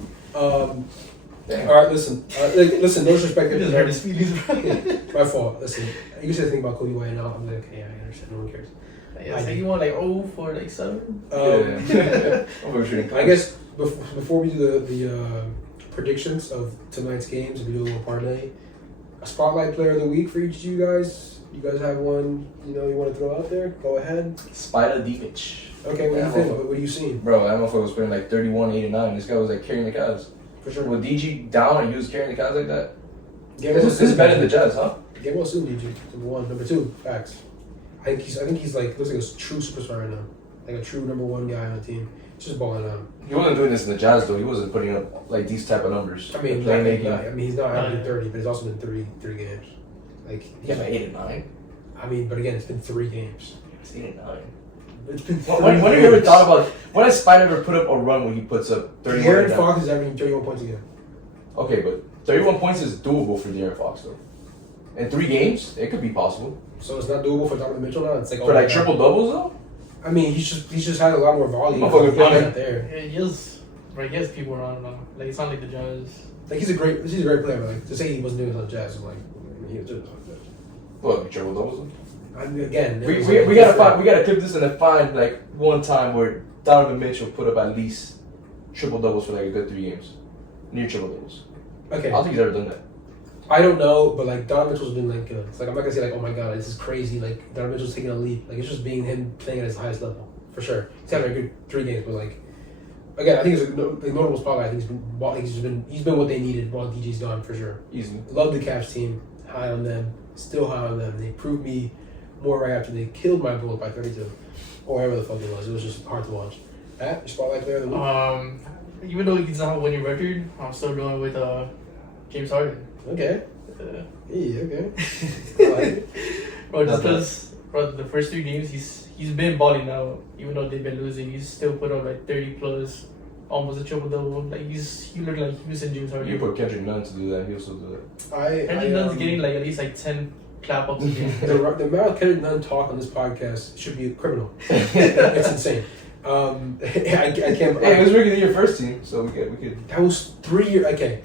Damn. All right, listen. Listen, no disrespect. He just hurt his feelings, bro. My fault. Listen, you said the thing about Kobe White, and I'm like, okay, I understand. No one cares. Yeah, so you want like 0 for like 7? Yeah. I'm shooting I guess before we do the predictions of tonight's games, we do a little parlay. A spotlight player of the week for each of you guys. You guys have one, you want to throw out there? Go ahead. Spider Divic. Okay, what do you think? What are you seeing? Bro, that motherfucker was playing like 31, 8, and 9. This guy was like carrying the Cavs. For sure. With DG down and he was carrying the Cavs like that. Get This is better than the Jazz, huh? Get well soon, DG. Number one. Number two, facts. I think he's like looks like a true superstar right now. Like a true number one guy on the team. Just balling out. He wasn't doing this in the Jazz though. He wasn't putting up like these type of numbers. I mean, he's not averaging 30, but it's also been three games. Like He had like 8 and 9. I mean, but again, it's been 3 games. It's 8 and 9. It's been When have you ever thought about when has Spider ever put up a run when he puts up 31 De'Aaron and Fox is averaging 31 points a game. Okay, but 31 points is doable for De'Aaron Fox though. In 3 games, it could be possible. So it's not doable for Donovan Mitchell now. It's like For like triple doubles though. I mean, he's just had a lot more volume. Motherfucker playing out there. Yeah, he has people around him. Like it's not like the Jazz. Like he's a great player, but like to say he wasn't doing it on the Jazz, I'm like, he was doing it on the Jazz. What, triple doubles? I mean, again, We gotta clip this and then find like one time where Donovan Mitchell put up at least triple doubles for like a good 3 games, near triple doubles. Okay, I don't think he's ever done that. I don't know, but like Donovan Mitchell's been like good. It's like I'm not gonna say like, oh my god, this is crazy. Like Donovan Mitchell's taking a leap. Like it's just being him playing at his highest level for sure. He's having a good 3 games, but like again, I think it's a notable spotlight. I think he's been what they needed while DJ's gone for sure. Easily. Love the Cavs team. High on them. Still high on them. They proved me more right after they killed my Bulls by 32, or whatever the fuck it was. It was just hard to watch. Your spotlight player of the week. Even though he's not a winning record, I'm still going with James Harden. Okay. Yeah. Okay. I like it. Bro, just because the first 3 games he's been balling out, even though they've been losing, he's still put up like 30 plus, almost a triple double. Like he looked like he was in James Harden. You put Kendrick Nunn to do that, he'll still do that. Kendrick Nunn's getting like at least like 10 clap ups a game. The amount of Kendrick Nunn talk on this podcast should be criminal. It's insane. I can't. Hey, it was rookie of your first team, so we could. That was 3 years. Okay.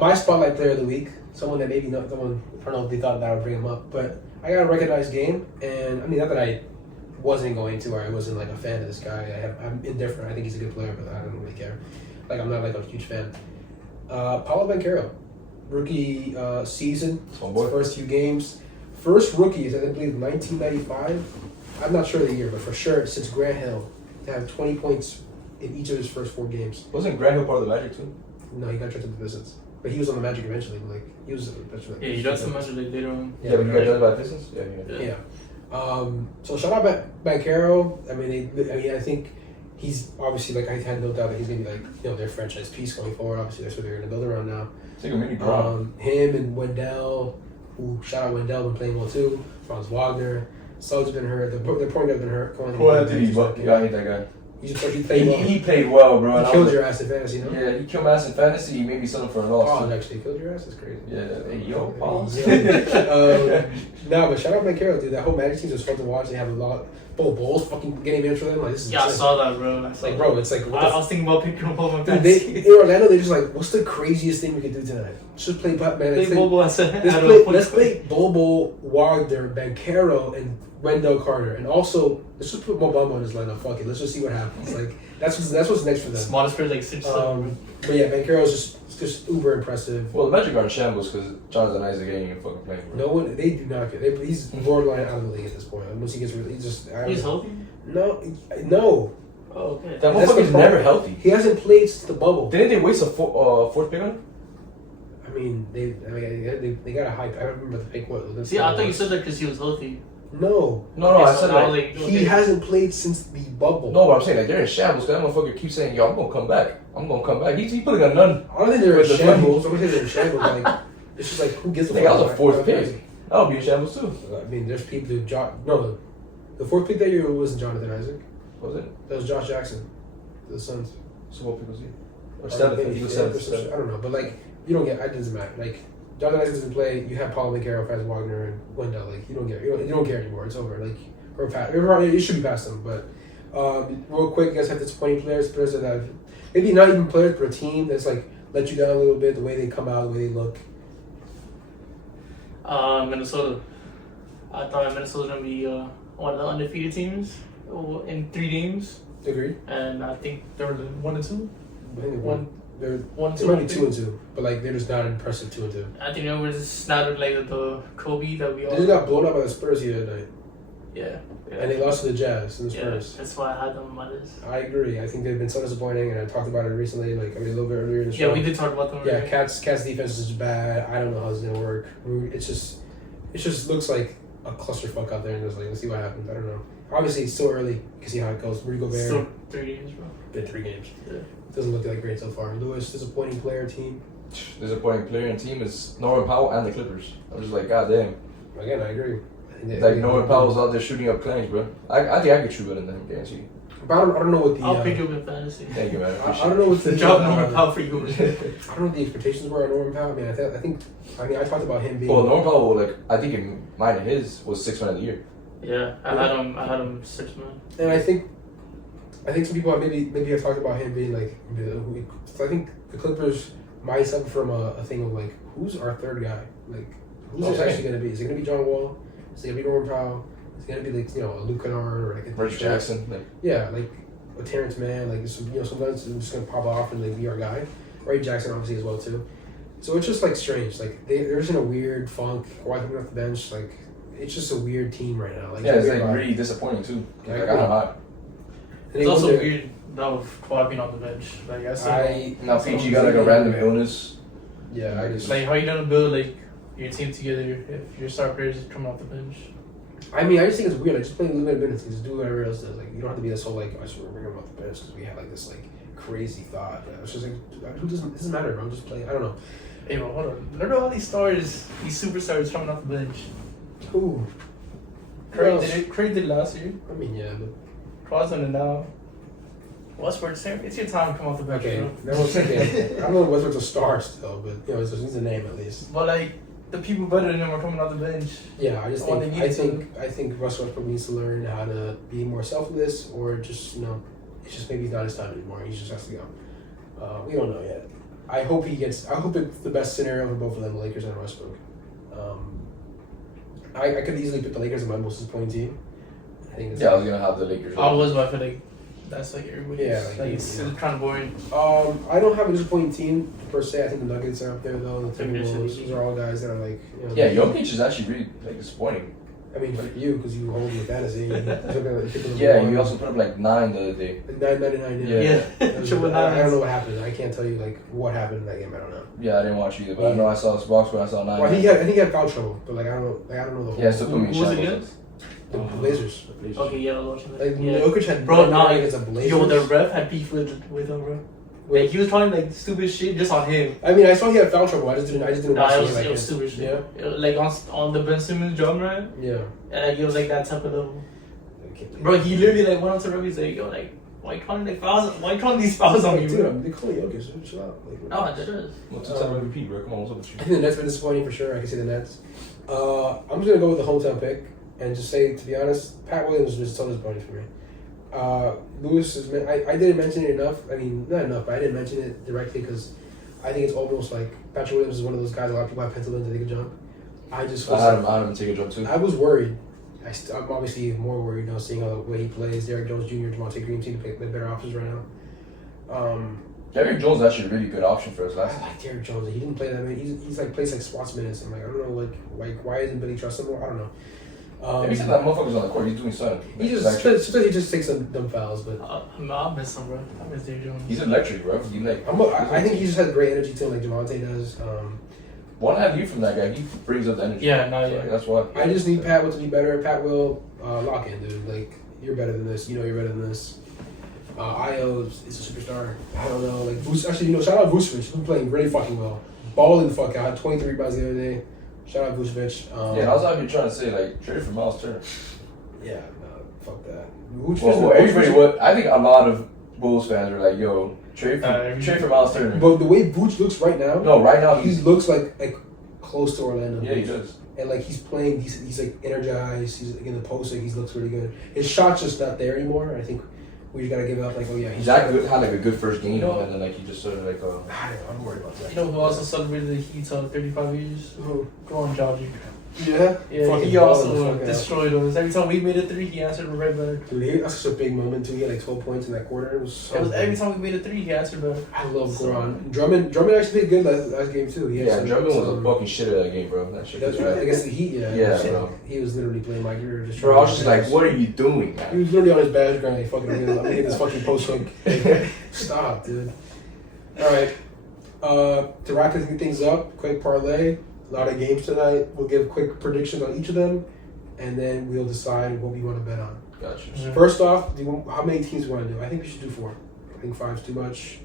My spotlight player of the week, someone that maybe not someone. I don't know if they thought that I would bring him up, but I got a recognized game, and I mean not that I wasn't going to, or I wasn't like a fan of this guy. I'm indifferent. I think he's a good player, but I don't really care. Like I'm not like a huge fan. Paulo Banchero, rookie season, his first few games, first rookies I believe 1995. I'm not sure of the year, but for sure since Grant Hill to have 20 points in each of his first 4 games. Wasn't Grant Hill part of the Magic too? No, he got drafted to the Pistons, but he was on the Magic eventually. Like he was. Yeah, he got some Magic later on. Yeah, but you got drafted by the Pistons. Yeah. So shout out Banchero. I mean, I think he's obviously like I had no doubt that he's gonna be like their franchise piece going forward. Obviously, that's what they're gonna build around now. It's like a mini Brown. Him and Wendell. Shout out Wendell, been playing well too. Franz Wagner. Suggs been hurt. The point guard's been hurt. Poor did he? I hate that guy. He played well. He played well, bro. He killed your ass in fantasy, you know? Yeah, he killed my ass in fantasy. He made me something for a loss. Oh, actually killed your ass? That's crazy. Yeah, hey, yo, pause. No, but shout out Banchero, dude. That whole Magic team is fun to watch. They have a lot. Bulls fucking getting minutes for them. Like, this is I insane. saw that, bro. It's like. I was thinking about picking up all my dude, in Orlando, they're just like, what's the craziest thing we could do tonight? Just play man. Let's play Bobo, Wagner, Banchero, and Wendell Carter, and also let's just put Mobamba on his lineup. Fuck it, let's just see what happens. Like that's what's next for them. Smallest for like 6. But yeah, Banchero's just uber impressive. Well, the Magic are in shambles because Jonathan Isaac ain't even fucking playing for No one, they do not get. He's borderline out of the league at this point. Once he gets, He's healthy. No. Oh, okay. That motherfucker's never healthy. He hasn't played since the bubble. Didn't they waste a 4th pick on him? I mean, they got a high. I don't remember the pick. What? See, I thought you said that because he was healthy. No. I said like he hasn't played since the bubble. No, but I'm saying like they're in shambles. That motherfucker keeps saying, "Yo, I'm gonna come back." He's putting a none. I don't think they're in shambles. I don't think they're in shambles. Like it's just like who gets the. They got the 4th pick. I'll be in shambles too. I mean, there's people. The 4th pick that year wasn't Jonathan Isaac. Was it? That was Josh Jackson, the Suns. So what pick was he? Or 7th? He was 7th. I don't know, but like you don't get. It doesn't matter. Like Jonathan Isaac doesn't play. You have Paulo Banchero, Franz Wagner, and Wendell. Like you don't care anymore. It's over. Like or past. It should be past them. But real quick, you guys have disappointing players that have maybe not even players, but a team that's like let you down a little bit. The way they come out, the way they look. Minnesota. I thought Minnesota was gonna be one of the undefeated teams in 3 games. Agreed. And I think they were 1 and 2. They're 1, 2, maybe 2 and 2, but like they're just not impressive 2 and 2. I think they were just not like the Kobe that we all. They just got blown out by the Spurs the other night. Yeah. And they lost to the Jazz and the Spurs. That's why I had them on my list. I agree. I think they've been so disappointing, and I talked about it recently. Like a little bit earlier in the show. Yeah, we did talk about them. Yeah, Cats defense is bad. I don't know how it's gonna work. It just looks like a clusterfuck out there, and just like let's see what happens. I don't know. Obviously, it's still early. You can see how it goes. Rudy Gobert. Still 3 games, bro. Been 3 games. Yeah. Doesn't look that great so far. Lewis, disappointing player team. Disappointing player and team is Norman Powell and the Clippers. I'm just like, god damn. Again, I agree. Like Norman Powell's out there shooting up claims, bro. I think I could shoot better than him, guarantee. But I don't know what the. I'll pick you up in fantasy. Thank you, man. I don't know what the Job Norman Powell for you. I don't know what the expectations were on Norman Powell. I mean, I talked about him being. Well, Norman Powell, like I think mine and his was 6th man of the year. Yeah, I had him 6 man. And I think some people maybe have talked about him being like. I think the Clippers might suffer from a thing of like, who's our third guy? Like, who's it actually going to be? Is it going to be John Wall? Is it going to be Norman Powell? Is it going to be like a Luke Kennard or like a Reggie Jackson? like a Terrence Mann. Like sometimes it's just going to pop off and like be our guy. Reggie Jackson obviously as well too. So it's just like strange. Like they're just in a weird funk. Why coming off the bench? Like it's just a weird team right now. Like it's like really disappointing too. Yeah, like I don't know. It's also weird though Kawhi being on the bench. Like now PG got like a random illness. Yeah, I just like how you gonna build like your team together if your star players is coming off the bench. I mean, I just think it's weird. Like, just playing limited minutes, just do whatever else does. Like, you don't have to be this whole like, I just want to bring him off the bench because we had like this like crazy thought. It's just like, it doesn't matter, bro. Just play. I don't know. Hey, bro, hold on. Look at all these stars, these superstars coming off the bench. Ooh, Curry did last year. I mean, yeah, but Cross on it now. Westbrook, it's your time to come off the bench. okay. Now we'll take it. I don't know if Westbrook's a star still, but he's a name at least. But like the people better than him are coming off the bench. Yeah, I think Russell Westbrook needs to learn how to be more selfless, or just it's just maybe not his time anymore. He just has to go. We don't know yet. I hope it's the best scenario for both of them, the Lakers and Westbrook. I could easily pick the Lakers as my most disappointing team. I think. I was gonna have the Lakers. I was, but I feel like that's like everybody's. Yeah, it's kind of boring. I don't have a disappointing team per se. I think the Nuggets are up there though. The Timberwolves, these are all guys that are like. Jokic is actually really like disappointing. I mean, for you, because you hold your fantasy. You also put up like 9 the other day. 999. Yeah. I don't know what happened. I can't tell you like what happened in that game. I don't know. Yeah, I didn't watch either, but I know I saw this box where I saw 9. Well, I think he had foul trouble, but like I don't know the whole. Yeah, so put me in Who was it shambles. against? The Blazers. Okay, yeah, I was watching that. Like Yeah. Jokic had Bro, against the Blazers. Yo, the ref had beef with him, bro. Like he was talking like stupid shit just on him. I mean, I saw he had foul trouble. I just didn't Nah, watch it was stupid shit. Yeah. Like on the Ben Simmons job, right? Yeah. And like, it was like that type of level. Bro, he literally like went on to ref. He's like, yo, like why can't these fouls on me, bro? Dude, they call you Jokic. So chill out. Like, No, it is. What's the time MVP, bro? Come on, what's up with I you? think the Nets were disappointing for sure. I can see the Nets. I'm just gonna go with the hometown pick and just say, to be honest, Pat Williams was just so disappointing for me. Lewis is. I didn't mention it enough. I mean, not enough, but I didn't mention it directly because I think it's almost like Patrick Williams is one of those guys a lot of people have penciled in to take a jump. I had him take a jump too. I was worried. I'm obviously even more worried now seeing how the way he plays. Derrick Jones Jr., Javonte Green seem to play better options right now. Derrick Jones is actually a really good option for us last I time. like Derrick Jones. He didn't play that many. He's like plays like spots minutes. I'm like, I don't know, like why isn't Billy trust him more? I don't know. Every time that motherfucker's on the court, he's doing something. He sometimes he just takes some dumb fouls, but I miss him, bro. I miss Derrick Jones. He's electric, bro. I think he just has great energy too, like Javonte does. One have you from that guy. He brings up the energy. Yeah, no, So, yeah. that's why. I just need Pat Will to be better. Pat Will, lock in, dude. Like you're better than this. You know you're better than this. Io is a superstar. I don't know. Like shout out Vucevic. He's been playing really fucking well. Balling the fuck out. 23 rebounds the other day. Shout out Vucevic. I was out here trying to say like trade for Miles Turner. Yeah, no, fuck that. Everybody would. I think a lot of Bulls fans are like, yo, trade for Miles Turner. But the way Vooch looks right now, right now he looks like close to Orlando. Yeah, he does. And like he's playing, he's like energized. He's like, in the post, like he looks really good. His shot's just not there anymore. I think we just gotta give up. Like, oh yeah, he's had like a good first game, and then like he just sort of like. I'm worried about that. You know who also celebrated the Heat's 35 years? Who? Goran Dragic. Yeah. Yeah, he also destroyed us. Every time we made a 3, he answered right back. Dude, that's such a big moment too. He had like 12 points in that quarter. It was every time we made a 3, he answered back. I love Goran. Drummond actually played good last game too. Drummond was a fucking shitter that game, bro. That shit. I guess the Heat. Yeah, bro. He was literally playing my career. Bro, I was just like, what are you doing, man? He was literally on his badge ground. Like, fucking, I'm gonna hit this fucking post hook. Stop, dude. All right. To wrap things up, quick parlay. A lot of games tonight. We'll give quick predictions on each of them, and then we'll decide what we want to bet on. Gotcha. Mm-hmm. First off, how many teams do you want to do? I think we should do 4. I think 5's too much.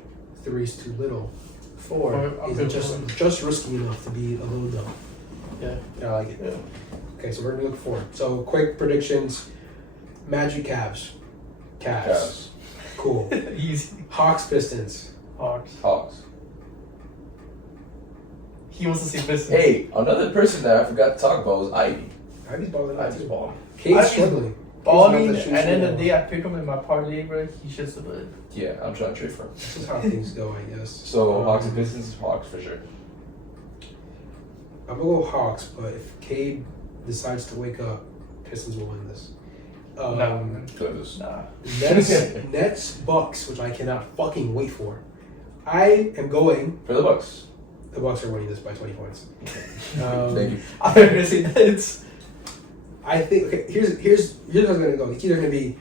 3's too little. 4 is just risky enough to be a little dumb. Yeah. I like it. Yeah. Okay, so we're gonna look forward. So quick predictions: Magic, Cavs. Cavs. Cool. Easy. Hawks, Pistons. Hawks. He wants to see Pistons. Hey, another person that I forgot to talk about was Ivy. Ivy's balling out Ivy's too. balling. Cade's Ivy's struggling. Balling, Cade's and not then the shooting day I pick him in my parlay, bro, he shits the bed. Yeah, I'm trying to trade for him. This is how things go, I guess. So Hawks and Pistons, Hawks for sure. I'm gonna go Hawks, but if Cade decides to wake up, Pistons will win this. No. Clippers. Nah. Nets, Bucks, which I cannot fucking wait for. I am going. For the Bucks. The Bucks are winning this by 20 points. Thank you. I'm gonna say Nets. I think. Okay, here's how it's gonna go. It's either gonna be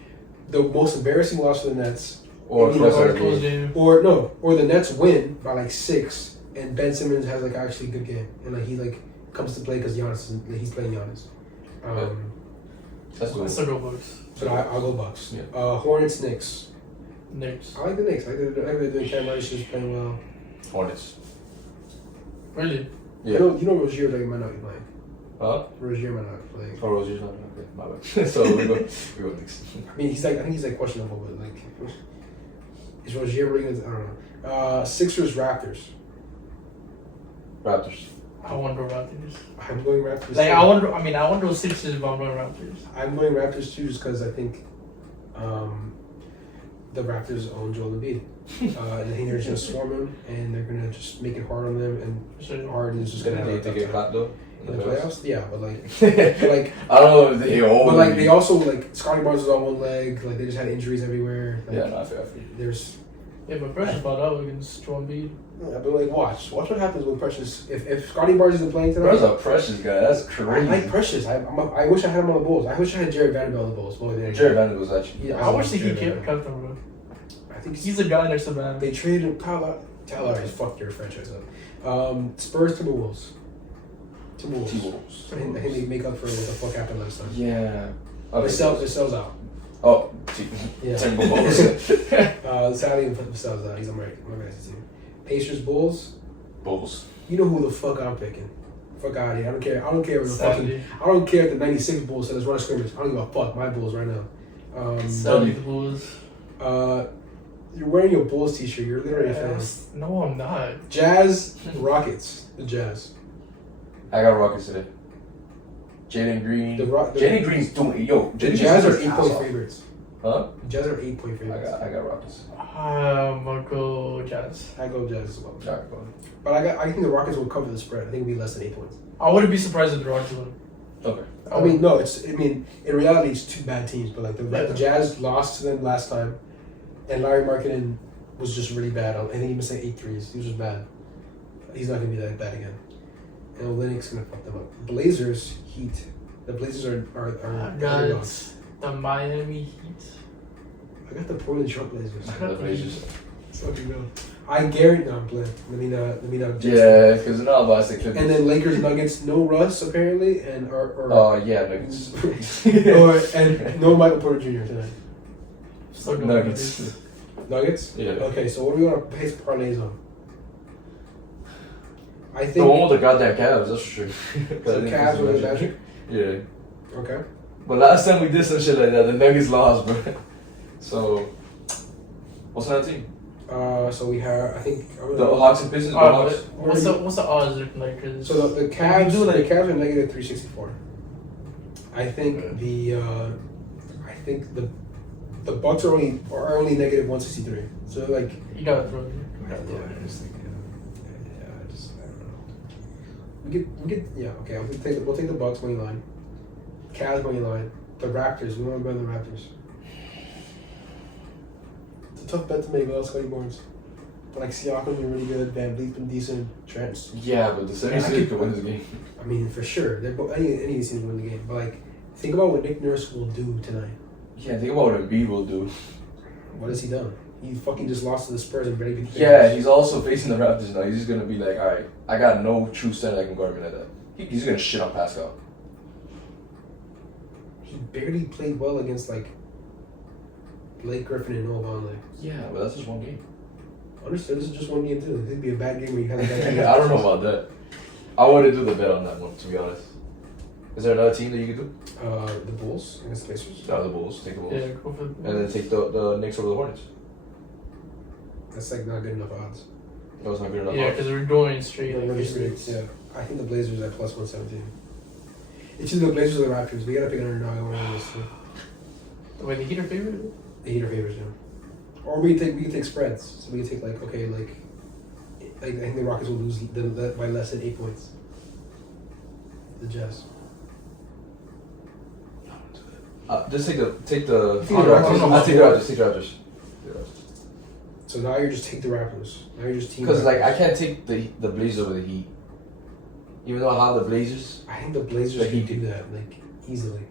the most embarrassing loss for the Nets, Or Maybe close Or out close game. game. or the Nets win by like 6, and Ben Simmons has like actually a good game, and like he like comes to play because he's playing Giannis. That's I what. still go Bucks. So I'll go Bucks. Yeah. Hornets, Knicks. Knicks. I like the Knicks. I like they're doing. Cam Reddish is playing well. Hornets. Really? Yeah. You know Rozier might not be playing. Huh? Rozier might not be playing. Oh, Rozier's not okay. My bad. So we go Knicks. I mean, I think he's like questionable, but like, is Rozier really gonna? I don't know. Sixers, Raptors. Raptors. I want to go Raptors. I'm going Raptors. Like too. I want to go Sixers, but I'm going Raptors. I'm going Raptors too, just because I think the Raptors own Joel Embiid. And I think they're just gonna swarm him, and they're gonna just make it hard on them, and Harden's just gonna have a They tough get time. caught though. In the playoffs, yeah, but like, I don't know if they own. but like they also like Scotty Barnes was on one leg, like they just had injuries everywhere. Like, Yeah, no, I feel. there's Yeah, but Precious bought out against Joel Embiid. yeah, but like watch what happens when Precious if Scotty Barnes isn't playing tonight. Bro's a precious guy. That's I crazy. like Precious. I wish I had him on the Bulls. I wish I had Jared Vanderbilt on the Bulls. Boy, they Jared Vanderbilt was actually. Yeah, I wish the Jared Heat Vanderbilt. kept him, bro. I think He's the guy next to Van. they traded him. Tyler has fucked your franchise up. Spurs, Timberwolves. T-Wolves. I think they make up for what the fuck happened last time. Yeah. It sells out. Oh, Yeah. Timberwolves. Sadly, Vassell's out. He's on my guys' team. Pacers, Bulls. Bulls. You know who the fuck I'm picking. Fuck out of here. I don't care. I don't care if the Sadly. fucking. I don't care if the '96 Bulls said let's run a scrimmage. I don't give a fuck. My Bulls right now. Sadly, the Bulls. You're wearing your Bulls t-shirt. You're literally a fan. No, I'm not. Jazz, Rockets. The Jazz. I got Rockets today. Jaden Green. Jaden Green's doing The Jaden Jazz are Green's 8-point ass off. favorites. Huh? The Jazz are 8-point favorites. I got Rockets. Marco Jazz. I go Jazz as well. Alright, go on. But I think the Rockets will cover the spread. I think it'll be less than 8 points. I wouldn't be surprised if the Rockets won. Okay. I mean, no, in reality, it's two bad teams. But like the Jazz lost to them last time, and Larry Markkinen was just really bad. I think he missed like 8 threes. He was just bad. He's not gonna be that bad again. And Olynyk's gonna fuck them up. Blazers, Heat. The Blazers are underdogs. The Miami Heat. I got the Portland Trail Blazers. The Blazers. It's fucking real. I guarantee. No, I'm playing. Let me not. Yeah, because now I'm about to say And then Lakers Nuggets, no Russ apparently, and yeah, Nuggets. and no Michael Porter Jr. tonight. Still going Nuggets. Nuggets? Yeah. Okay, so what do we want to base parlays on? I The think one with the goddamn Cavs, that's for sure. the Cavs with the Magic. Yeah. Okay. But last time we did some shit like that, the Nuggets lost, bro. So, what's another team? So we have I think The Hawks and Pistons. The Hawks. What's the odds looking like? Cause so the Cavs do like the Cavs are negative 364. I think the Bucks are only negative 163. So like you gotta throw it. I don't know. We get yeah, okay, we'll take the Bucks money line. Cavs money line. The Raptors, we want to bet on the Raptors. It's a tough bet to make without Scotty Barnes. But like Siakam's been really good, Van Vliet's been decent, Trent's. Yeah, but the 76ers could win this game. I mean, for sure. They're both, any of these teams win the game. But like, think about what Nick Nurse will do tonight. Yeah, think about what Embiid will do. What has he done? He fucking just lost to the Spurs and barely beat the Yeah, Lakers. he's also facing the Raptors now. He's just gonna be like, alright, I got no true center that can guard me like that. He's gonna shit on Pascal. He barely played well against like Blake Griffin and Noah Vonleh. Yeah, but that's just one game. Understood. This is just one game too. It'd be a bad game where you have a bad game. I don't know about that. I want to do the bet on that one, to be honest. Is there another team that you could do? The Bulls against the Pacers. No, the Bulls. Take the Bulls. Yeah, go for it. And then take the Knicks over the Hornets. That's like not good enough odds. That was not good enough. Yeah, because we're going straight. Yeah, Like, really favorites. straight. Yeah, I think the Blazers at plus 117. It's either the Blazers or the Raptors. We gotta pick an underdog on one of those two. Wait, the Heat are favorite? The Heat are favorites, yeah. Or we can take spreads. So we can take like I think the Rockets will lose by less than 8 points. The Jazz. Just take the. Take the Raptors. I'll take the Raptors. Take the Raptors. So now you're just take the Raptors. Now you're just team. Because like I Raptors. can't take the Blazers over the Heat. Even though I have the Blazers. I think the Blazers The can Heat. do that like easily.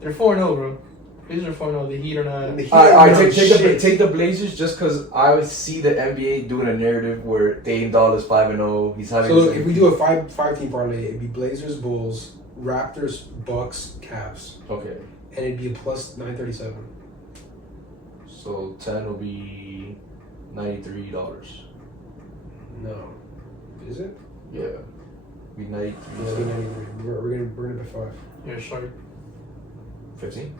They're 4-0, bro. Blazers are 4-0. The Heat are not. And the Heat I are take the Blazers just because I would see the NBA doing a narrative where Dame Doll is 5-0. He's having. So if we do a five team parlay, it'd be Blazers, Bulls, Raptors, Bucks, Cavs, Okay. and it'd be a plus 937. So 10 will be $93. No, is it? Yeah. Be 93. Yeah, it'd be 93. We're gonna bet 5. You're short. 15.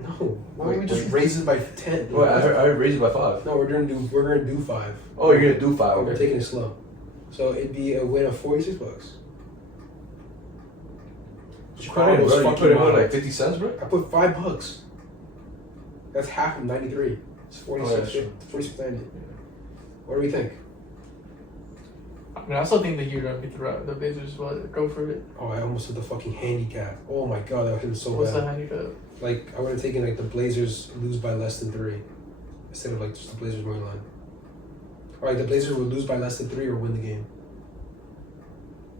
No, why Wait, don't we just wait. raise it by 10? Well, I heard raise it by 5. No, we're gonna do 5. Oh, you're gonna do 5. We're Okay. taking it slow. So it'd be a win of $46. You put in, bro. You put in what, like 50 cents, bro? I put $5. That's half of 93. It's 46. Oh, yeah, sure. 46.90. What do we think? I mean, I still think the Heat are gonna beat the Blazers. But go for it. Oh, I almost hit the fucking handicap. Oh my god, that hit so What's the bad. handicap? Like I would have taken like the Blazers lose by less than 3 instead of like just the Blazers money line. Or like the Blazers would lose by less than 3 or win the game.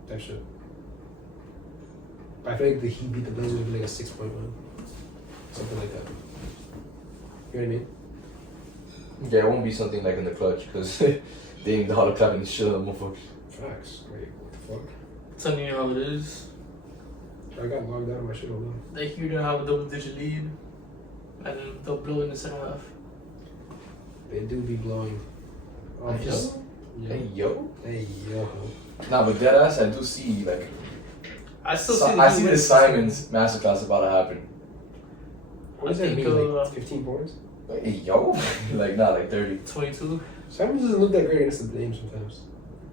That shit. But I feel like the Heat beat the Blazers would be like a 6-point win, something like that. You know what I mean? Yeah, it won't be something like in the clutch because Dame Doll clapping the shit out of the motherfuckers. Facts. Wait, what the fuck? Telling you how it is. I got logged out of my shit all done. The Heat are gonna have a double-digit lead, and then they'll blow in the second half. They do be blowing. Oh, Hey, just. Hey, yo. Hey, yo. Nah, but deadass, I do see, like, I still see. I see the Simons masterclass about to happen. What does I that think, mean? Like 15 points? Like, hey, yo. Like, not like 30. 22. Simon doesn't look that great against the name sometimes.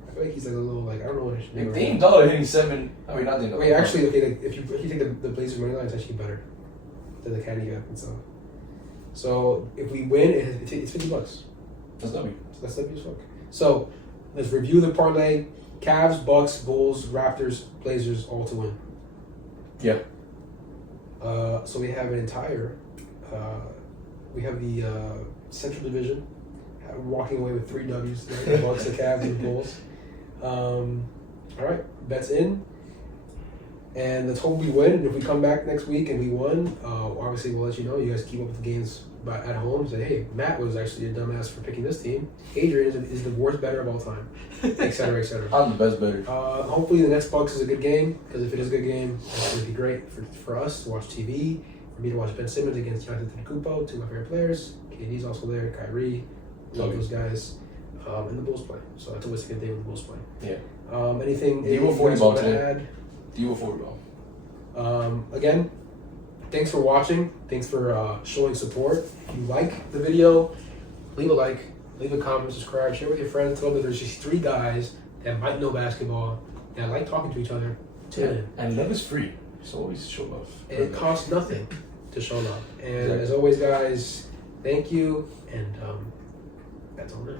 I feel like he's like a little like I don't know what I should do. Like, Dame Doll hitting 7. I mean, not Dame Doll. Wait, actually, okay. Like, if you take the Blazers money line, it's actually better than the handicap and stuff. So if we win, it's $50. That's W. So that's W as fuck. So let's review the parlay: Cavs, Bucks, Bulls, Raptors, Blazers, all to win. Yeah. So we have an entire. We have the Central Division walking away with 3 W's: the Bucks, the Cavs, and the Bulls. All right, bets in. And let's hope we win. And if we come back next week and we won, obviously we'll let you know. You guys keep up with the games at home. Say, hey, Matt was actually a dumbass for picking this team. Adrian is the worst bettor of all time, etc., etc. I'm the best better. Hopefully the next Bucks is a good game, because if it is a good game, it's going to be great for us to watch TV, for me to watch Ben Simmons against Giannis Antetokounmpo, 2 of my favorite players. KD's also there, Kyrie, love those guys, and the Bulls play. So that's always a good day when the Bulls play. Yeah. Anything Devo you 40 guys ball want to today. add? Devo 40 ball. Again, thanks for watching. Thanks for showing support. If you like the video, leave a like, leave a comment, subscribe, share with your friends. Tell them that there's just 3 guys that might know basketball, that like talking to each other. Tune in. And love is free. So always show love. And it costs nothing to show love. And Exactly. as always, guys, thank you. And that's all now.